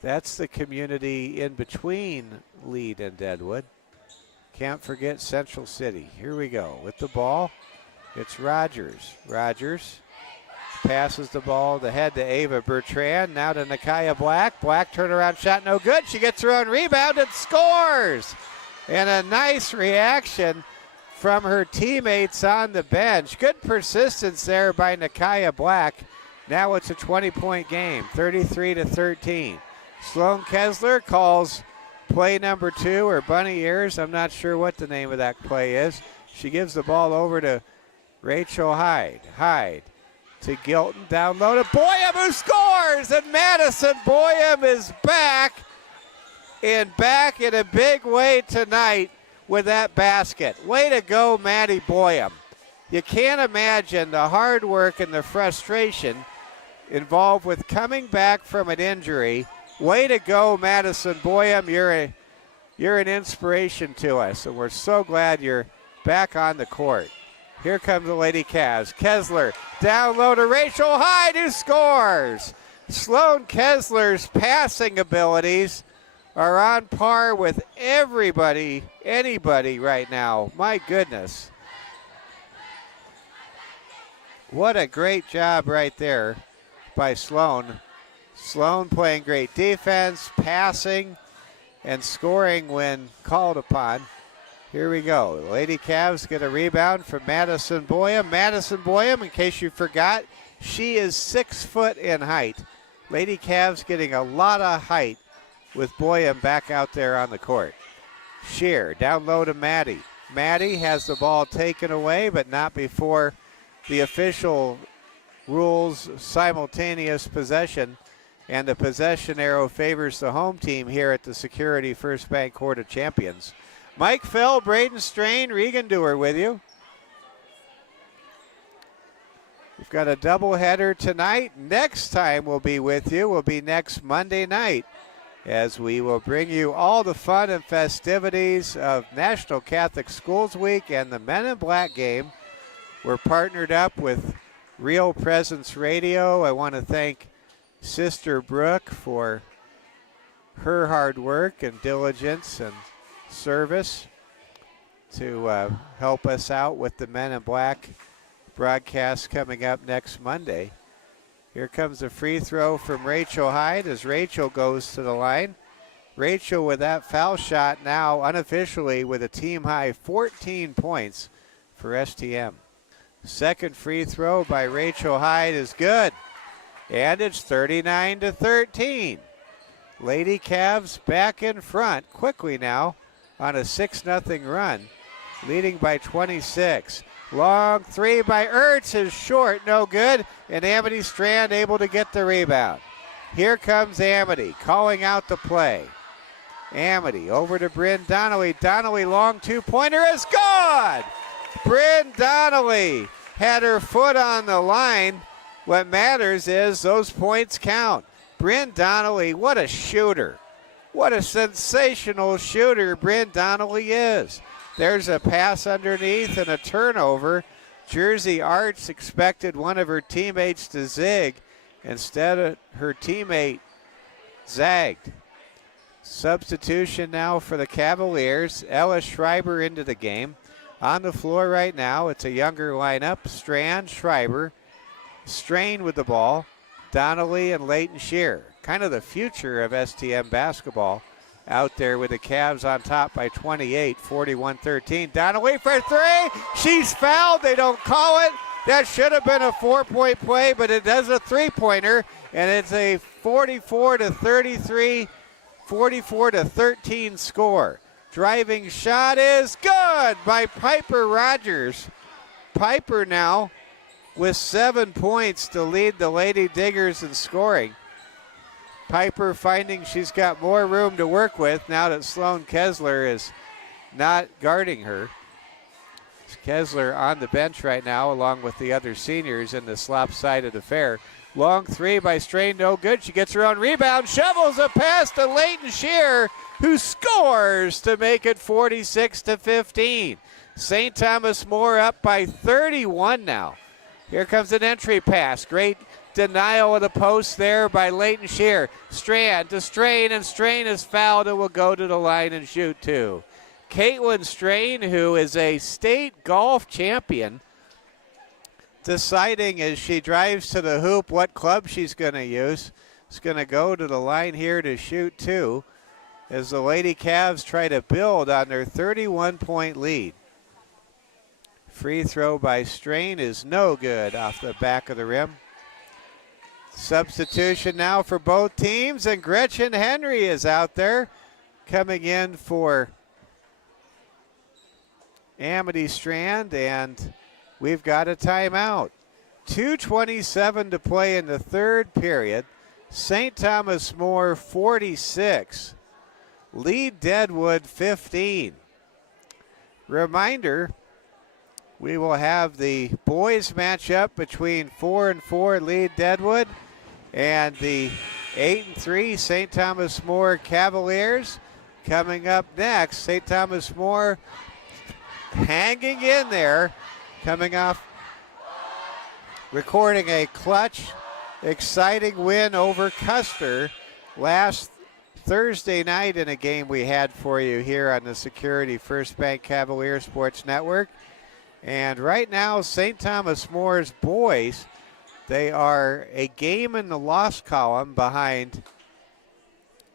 That's the community in between Lead and Deadwood. Can't forget Central City. Here we go with the ball. It's Rogers. Rogers passes the ball to head to Ava Bertrand. Now to Nakaya Black. Black turnaround shot, no good. She gets her own rebound and scores. And a nice reaction from her teammates on the bench. Good persistence there by Nakaya Black. Now it's a 20-point game, 33-13. Sloan Kessler calls play number 2, or bunny ears. I'm not sure what the name of that play is. She gives the ball over to Rachel Hyde. Hyde to Gilton, down low to Boyum, who scores! And Madison Boyum is back in a big way tonight with that basket. Way to go, Maddie Boyum. You can't imagine the hard work and the frustration involved with coming back from an injury. Way to go, Madison Boyum. You're an inspiration to us, and we're so glad you're back on the court. Here comes the Lady Cavs. Kessler down low to Rachel Hyde, who scores. Sloan Kessler's passing abilities are on par with anybody right now. My goodness. What a great job right there by Sloan. Sloan playing great defense, passing, and scoring when called upon. Here we go. Lady Cavs get a rebound from Madison Boyum. Madison Boyum, in case you forgot, she is 6 foot in height. Lady Cavs getting a lot of height with Boyum back out there on the court. Shear down low to Maddie. Maddie has the ball taken away, but not before the official rules simultaneous possession, and the possession arrow favors the home team here at the Security First Bank Court of Champions. Mike Fell, Braden Strain, Regan Dewar with you. We've got a doubleheader tonight. Next time we'll be with you will be next Monday night, as we will bring you all the fun and festivities of National Catholic Schools Week and the Men in Black game. We're partnered up with Real Presence Radio. I want to thank Sister Brooke for her hard work and diligence and service to help us out with the Men in Black broadcast coming up next Monday. Here comes a free throw from Rachel Hyde as Rachel goes to the line. Rachel with that foul shot now unofficially with a team high 14 points for STM. Second free throw by Rachel Hyde is good. And it's 39-13. Lady Cavs back in front quickly now on a 6-0 run, leading by 26. Long three by Ertz is short, no good, and Amity Strand able to get the rebound. Here comes Amity calling out the play. Amity over to Bryn Donnelly. Donnelly long two-pointer is good! Bryn Donnelly had her foot on the line. What matters is those points count. Bryn Donnelly, what a shooter. What a sensational shooter Bryn Donnelly is. There's a pass underneath and a turnover. Jersey Arts expected one of her teammates to zig. Instead, of her teammate zagged. Substitution now for the Cavaliers. Ella Schreiber into the game. On the floor right now, it's a younger lineup. Strand, Schreiber, Strain with the ball. Donnelly and Leighton Shear. Kind of the future of STM basketball out there with the Cavs on top by 28, 41-13. Donnelly for three. She's fouled. They don't call it. That should have been a 4-point play, but it does a three-pointer, and it's a 44-33, 44-13 score. Driving shot is good by Piper Rogers. Piper now with 7 points to lead the Lady Diggers in scoring. Piper finding she's got more room to work with now that Sloan Kessler is not guarding her. Kessler on the bench right now along with the other seniors in this lopsided affair. Long three by Strain, no good. She gets her own rebound, shovels a pass to Leighton Shear, who scores to make it 46-15. St. Thomas More up by 31 now. Here comes an entry pass. Great denial of the post there by Leighton Shear. Strand to Strain, and Strain is fouled and will go to the line and shoot two. Caitlin Strain, who is a state golf champion, deciding as she drives to the hoop what club she's going to use. Is going to go to the line here to shoot two as the Lady Cavs try to build on their 31-point lead. Free throw by Strain is no good off the back of the rim. Substitution now for both teams, and Gretchen Henry is out there coming in for Amity Strand, and we've got a timeout. 2:27 to play in the third period. St. Thomas More 46. Lead Deadwood 15. Reminder, we will have the boys matchup between 4-4 lead Deadwood and the 8-3 St. Thomas More Cavaliers. Coming up next, St. Thomas More hanging in there, coming off recording a clutch, exciting win over Custer last Thursday night in a game we had for you here on the Security First Bank Cavalier Sports Network. And right now, St. Thomas More's boys, they are a game in the loss column behind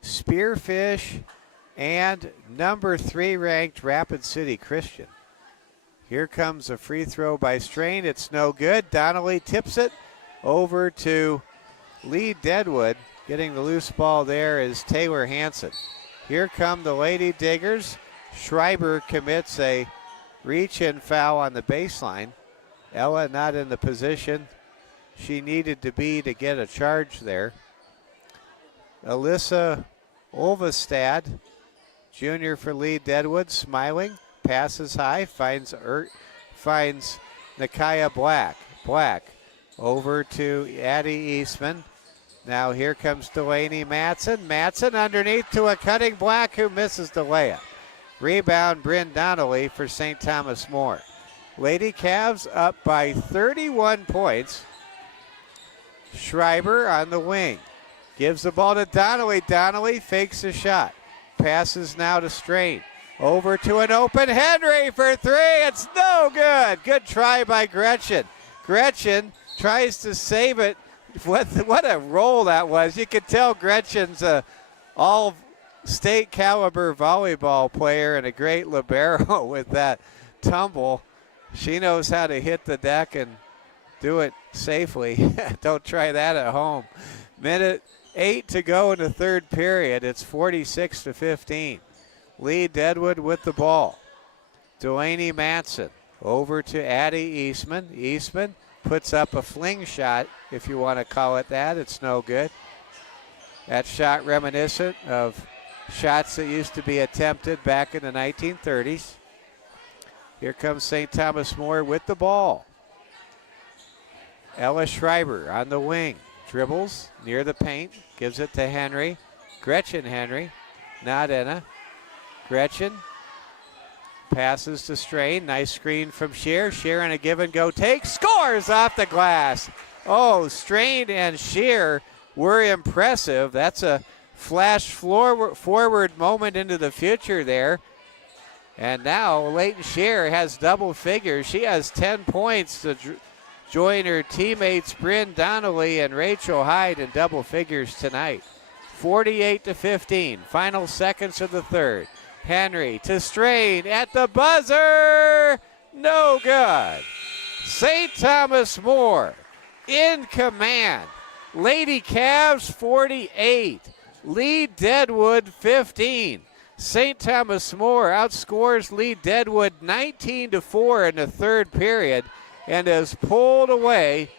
Spearfish and number 3 ranked Rapid City Christian. Here comes a free throw by Strain. It's no good. Donnelly tips it over to lead Deadwood. Getting the loose ball there is Taylor Hansen. Here come the Lady Diggers. Schreiber commits a reach-in foul on the baseline. Ella not in the position she needed to be to get a charge there. Alyssa Olvestad, junior for lead Deadwood, smiling. Passes high, finds Nakaya Black. Black over to Addie Eastman. Now here comes Delaney Matson. Matson underneath to a cutting Black who misses the layup. Rebound Bryn Donnelly for St. Thomas More. Lady Cavs up by 31 points. Schreiber on the wing. Gives the ball to Donnelly. Donnelly fakes a shot. Passes now to Strain. Over to an open Henry for three. It's no good. Good try by Gretchen. Gretchen tries to save it. What a roll that was. You could tell Gretchen's a all-state caliber volleyball player and a great libero with that tumble. She knows how to hit the deck and do it safely. Don't try that at home. Minute 8 to go in the third period. It's 46-15. Lead Deadwood with the ball. Delaney Matson over to Addie Eastman. Eastman puts up a fling shot, if you want to call it that. It's no good. That shot reminiscent of shots that used to be attempted back in the 1930s. Here comes St. Thomas More with the ball. Ella Schreiber on the wing. Dribbles near the paint. Gives it to Henry. Gretchen Henry. Not Enna. Gretchen passes to Strain. Nice screen from Shear. Shear on a give and go take. Scores off the glass. Oh, Strain and Shear were impressive. That's a flash forward moment into the future there. And now Leighton Shear has double figures. She has 10 points to join her teammates Bryn Donnelly and Rachel Hyde in double figures tonight. 48-15. Final seconds of the third. Henry to Strain at the buzzer. No good. St. Thomas More in command. Lady Cavs 48. Lead Deadwood 15. St. Thomas More outscores lead Deadwood 19-4 in the third period and has pulled away,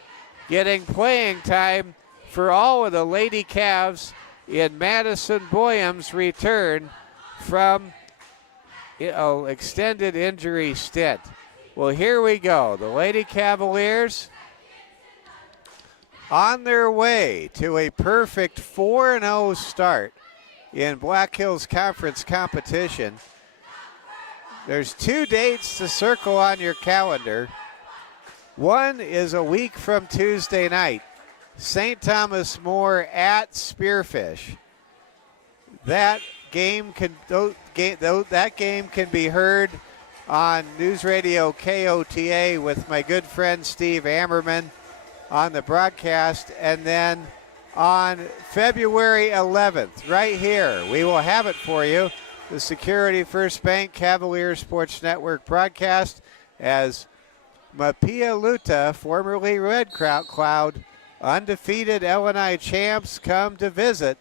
getting playing time for all of the Lady Cavs in Madison Boyum's return from extended injury stint. Well, here we go. The Lady Cavaliers on their way to a perfect 4-0 start in Black Hills Conference competition. There's 2 dates to circle on your calendar. One is a week from Tuesday night, St. Thomas More at Spearfish. That game can be heard on News Radio KOTA with my good friend Steve Ammerman on the broadcast, and then on February 11th, right here, we will have it for you, the Security First Bank Cavalier Sports Network broadcast as Mapia Luta, formerly Red Cloud, undefeated LNI champs, come to visit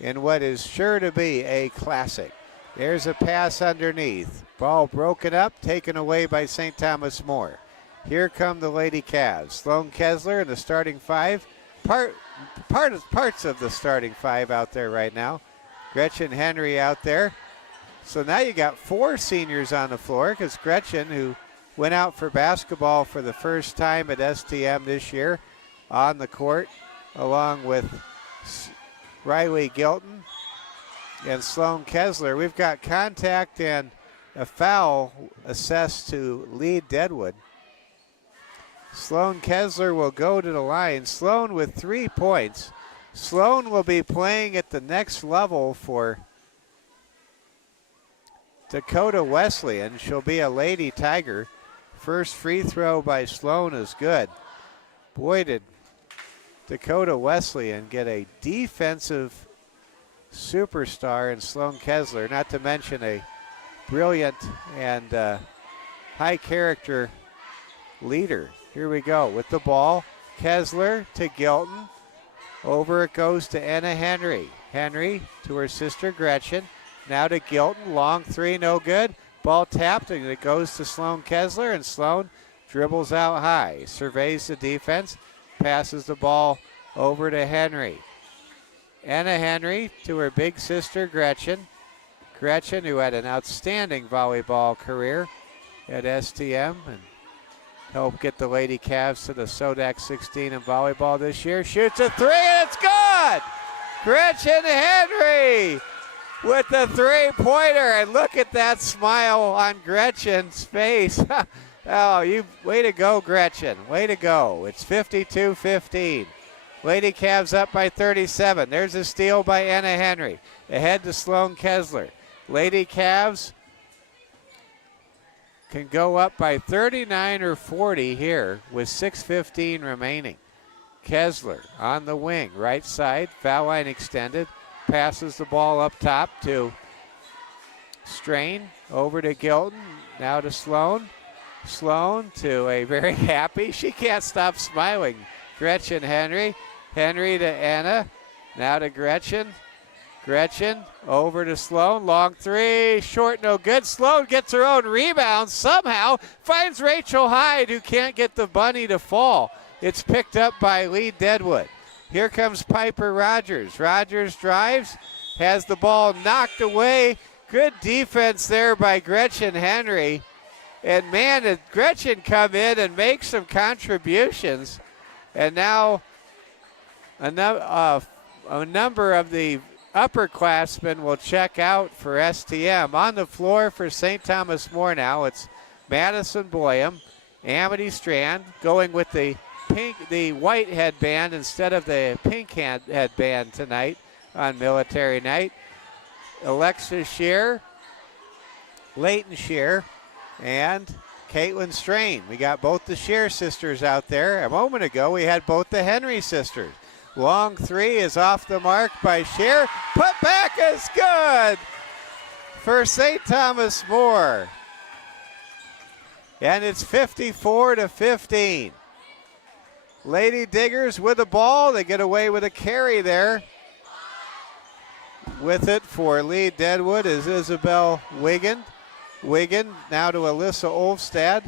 in what is sure to be a classic. There's a pass underneath. Ball broken up, taken away by St. Thomas More. Here come the Lady Cavs. Sloan Kessler in the starting 5. Parts of the starting 5 out there right now. Gretchen Henry out there. So now you got 4 seniors on the floor because Gretchen, who went out for basketball for the first time at STM this year, on the court, along with Riley Gilton and Sloan Kessler. We've got contact and a foul assessed to lead Deadwood. Sloan Kessler will go to the line. Sloan with 3 points. Sloan will be playing at the next level for Dakota Wesleyan. She'll be a Lady Tiger. First free throw by Sloan is good. Boy, did Dakota Wesleyan get a defensive superstar in Sloan Kessler, not to mention a brilliant and high character leader. Here we go with the ball. Kessler to Gilton. Over it goes to Anna Henry. Henry to her sister Gretchen. Now to Gilton. Long 3, no good. Ball tapped and it goes to Sloan Kessler, and Sloan dribbles out high. Surveys the defense. Passes the ball over to Henry. Anna Henry to her big sister Gretchen. Gretchen, who had an outstanding volleyball career at STM and helped get the Lady Cavs to the Sodak 16 in volleyball this year. Shoots a 3 and it's good! Gretchen Henry with the 3-pointer, and look at that smile on Gretchen's face. Oh, way to go, Gretchen. Way to go. It's 52-15. Lady Cavs up by 37. There's a steal by Anna Henry. Ahead to Sloan Kessler. Lady Cavs can go up by 39 or 40 here with 6:15 remaining. Kessler on the wing, right side, foul line extended. Passes the ball up top to Strain, over to Gilton, now to Sloan. Sloan to a very happy, she can't stop smiling, Gretchen Henry. Henry to Anna, now to Gretchen. Gretchen over to Sloan, long 3, short, no good. Sloan gets her own rebound somehow, finds Rachel Hyde, who can't get the bunny to fall. It's picked up by Lee Deadwood. Here comes Piper Rogers. Rogers drives, has the ball knocked away. Good defense there by Gretchen Henry. And man, did Gretchen come in and make some contributions. And now a number of the upperclassmen will check out for STM. On the floor for St. Thomas More now, it's Madison Boyum, Amity Strand, going with the white headband instead of the pink headband tonight on Military Night. Alexa Shear, Leighton Shear, and Caitlin Strain. We got both the Shear sisters out there. A moment ago, we had both the Henry sisters. Long 3 is off the mark by Shear. Put back is good for St. Thomas More. And it's 54-15. Lady Diggers with the ball. They get away with a carry there. With it for Lee Deadwood is Isabel Wiggin. Wiggin now to Alyssa Olfstad.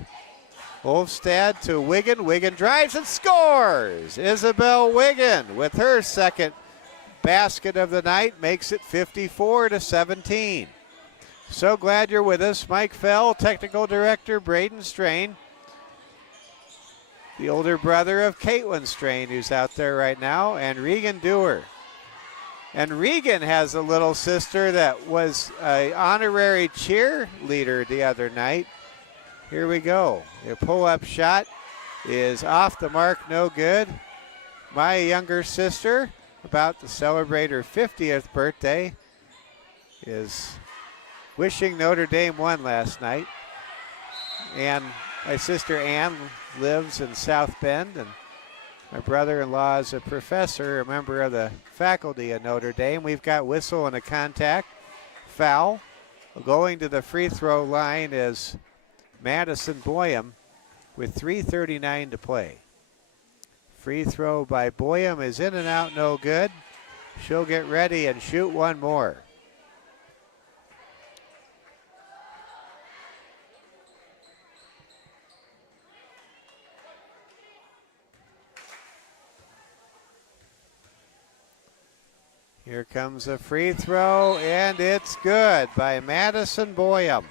Olfstad to Wiggin. Wiggin drives and scores. Isabel Wiggin with her second basket of the night makes it 54-17. So glad you're with us. Mike Fell, technical director, Braden Strain, the older brother of Caitlin Strain, who's out there right now, and Regan Dewar. And Regan has a little sister that was an honorary cheerleader the other night. Here we go. The pull-up shot is off the mark, no good. My younger sister, about to celebrate her 50th birthday, is wishing Notre Dame won last night. And my sister Ann lives in South Bend, and my brother-in-law is a professor, a member of the faculty at Notre Dame. We've got whistle and a contact foul. Going to the free throw line is Madison Boyum with 3:39 to play. Free throw by Boyum is in and out, no good. She'll get ready and shoot one more. Here comes a free throw, and it's good by Madison Boyum.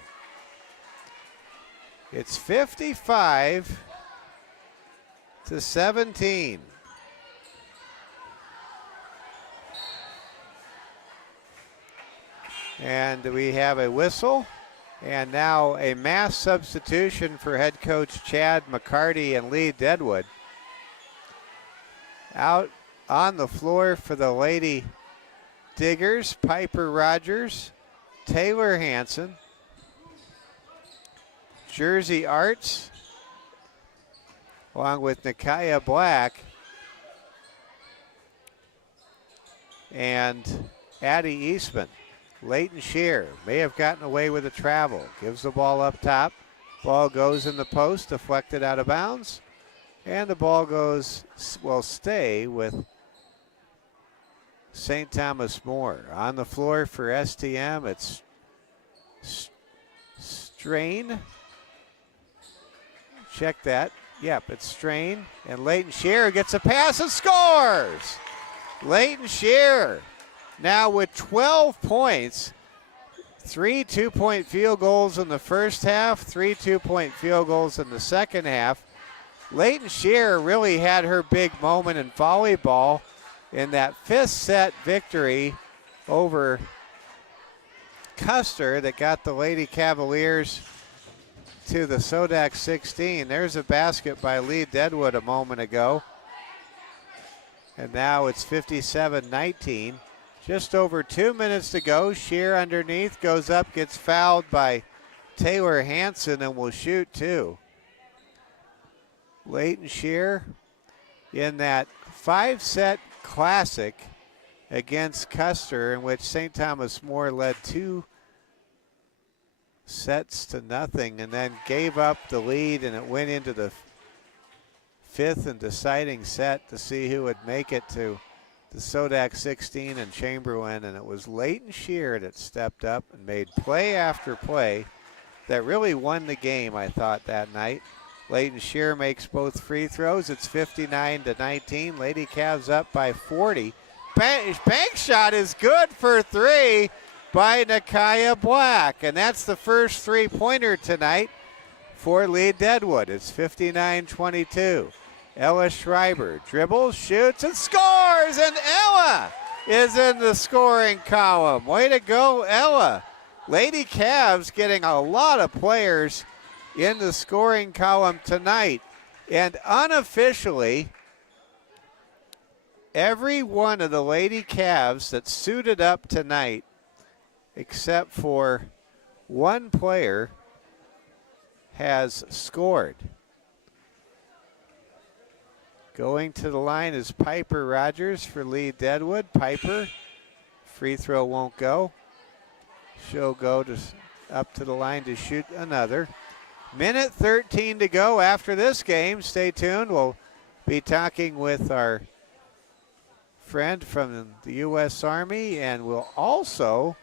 It's 55-17. And we have a whistle, and now a mass substitution for head coach Chad McCarty and Lee Deadwood. Out on the floor for the Lady Diggers, Piper Rogers, Taylor Hanson, Jersey Arts, along with Nakia Black and Addie Eastman. Leighton Shear may have gotten away with a travel. Gives the ball up top. Ball goes in the post, deflected out of bounds. And the ball will stay with St. Thomas More. On the floor for STM, it's Strain. Check that. Yep, it's Strain. And Leighton Shear gets a pass and scores! Leighton Shear now with 12 points. 3 2-point field goals in the first half, 3 2-point field goals in the second half. Leighton Shear really had her big moment in volleyball in that fifth set victory over Custer that got the Lady Cavaliers to the Sodak 16. There's a basket by Lee Deadwood a moment ago. And now it's 57-19. Just over 2 minutes to go. Shear underneath, goes up, gets fouled by Taylor Hanson, and will shoot two. Leighton Shear in that 5-set classic against Custer, in which St. Thomas More led 2 sets to nothing and then gave up the lead, and it went into the fifth and deciding set to see who would make it to the Sodak 16 and Chamberlain, and it was Leighton Shear that stepped up and made play after play that really won the game, I thought, that night. Leighton Shear makes both free throws. It's 59-19. Lady Cavs up by 40. Bank shot is good for 3 by Nakia Black, and that's the first three-pointer tonight for Lee Deadwood. It's 59-22. Ella Schreiber dribbles, shoots, and scores, and Ella is in the scoring column. Way to go, Ella. Lady Cavs getting a lot of players in the scoring column tonight. And unofficially, every one of the Lady Cavs that suited up tonight, except for one player, has scored. Going to the line is Piper Rogers for Lee Deadwood. Piper, free throw won't go. She'll go up to the line to shoot another. Minute 13 to go after this game. Stay tuned. We'll be talking with our friend from the U.S. Army, and we'll also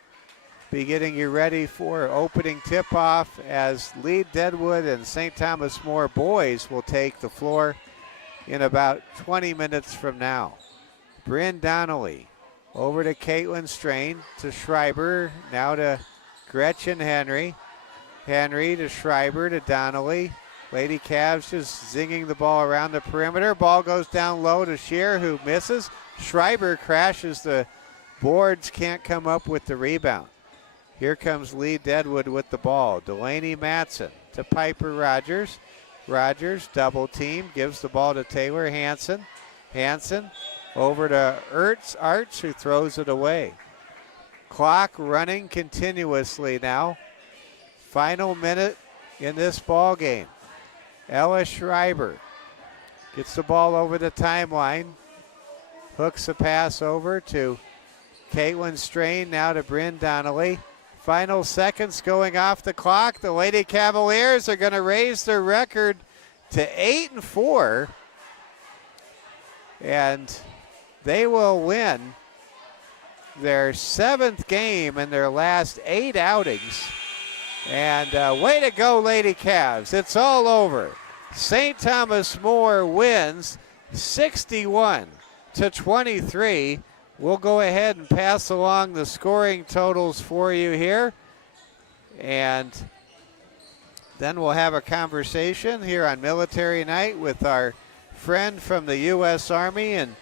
be getting you ready for opening tip-off as Lee Deadwood and St. Thomas More boys will take the floor in about 20 minutes from now. Bryn Donnelly over to Caitlin Strain, to Schreiber, now to Gretchen Henry. Henry to Schreiber to Donnelly. Lady Cavs just zinging the ball around the perimeter. Ball goes down low to Shear, who misses. Schreiber crashes the boards, can't come up with the rebound. Here comes Lee Deadwood with the ball. Delaney Matson to Piper Rogers. Rogers double team, gives the ball to Taylor Hanson. Hanson over to Arts, who throws it away. Clock running continuously now. Final minute in this ball game. Ella Schreiber gets the ball over the timeline. Hooks a pass over to Caitlin Strain, now to Bryn Donnelly. Final seconds going off the clock. The Lady Cavaliers are going to raise their record to 8-4. And they will win their 7th game in their last 8 outings. And way to go, Lady Cavs. It's all over. St. Thomas More wins 61-23. We'll go ahead and pass along the scoring totals for you here. And then we'll have a conversation here on Military Night with our friend from the U.S. Army in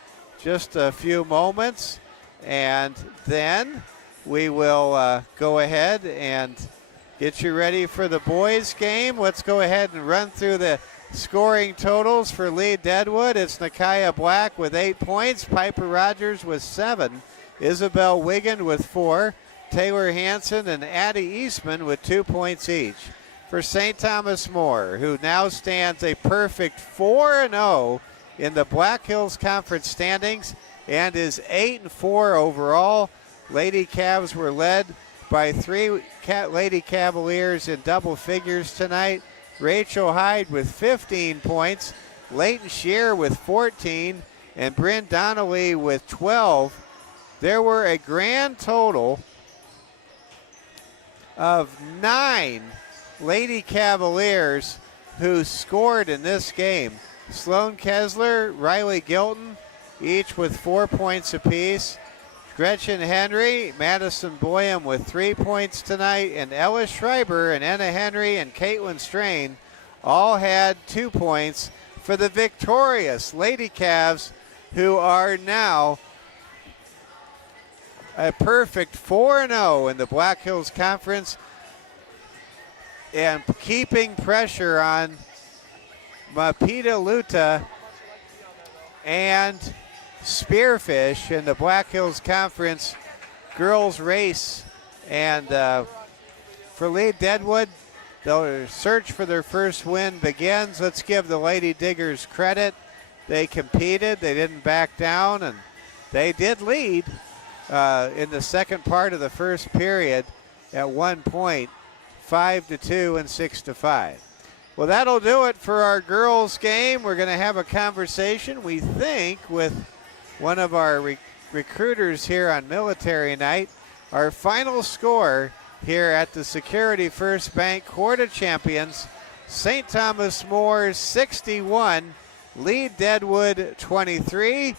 just a few moments. And then we will go ahead and get you ready for the boys' game. Let's go ahead and run through the scoring totals for Lee Deadwood. It's Nakaya Black with 8 points, Piper Rogers with 7, Isabel Wiggin with 4, Taylor Hanson and Addie Eastman with 2 points each. For St. Thomas More, who now stands a perfect 4-0 in the Black Hills Conference standings and is 8-4 overall. Lady Cavs were led by 3 Lady Cavaliers in double figures tonight. Rachel Hyde with 15 points, Leighton Shear with 14, and Bryn Donnelly with 12. There were a grand total of 9 Lady Cavaliers who scored in this game. Sloan Kessler, Riley Gilton, each with 4 points apiece. Gretchen Henry, Madison Boyum with 3 points tonight, and Ella Schreiber and Anna Henry and Caitlin Strain all had 2 points for the victorious Lady Cavs, who are now a perfect 4-0 in the Black Hills Conference and keeping pressure on Mapita Luta and Spearfish in the Black Hills Conference girls race. And for Lee Deadwood, the search for their first win begins. Let's give the Lady Diggers credit. They competed, they didn't back down, and they did lead in the second part of the first period at one point, 5-2 and 6-5. Well, that'll do it for our girls game. We're going to have a conversation, we think, with one of our recruiters here on Military Night. Our final score here at the Security First Bank Quarter Champions, St. Thomas More 61, Lee Deadwood 23.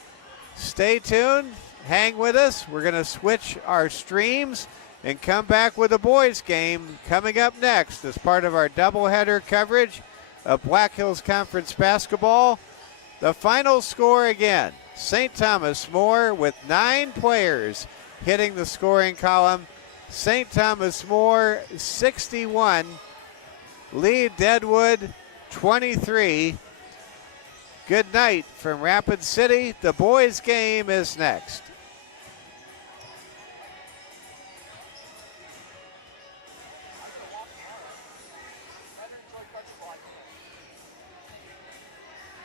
Stay tuned, hang with us. We're going to switch our streams and come back with a boys game coming up next as part of our doubleheader coverage of Black Hills Conference basketball. The final score again, St. Thomas More with 9 players hitting the scoring column. St. Thomas More 61, Lee Deadwood 23. Good night from Rapid City. The boys game is next.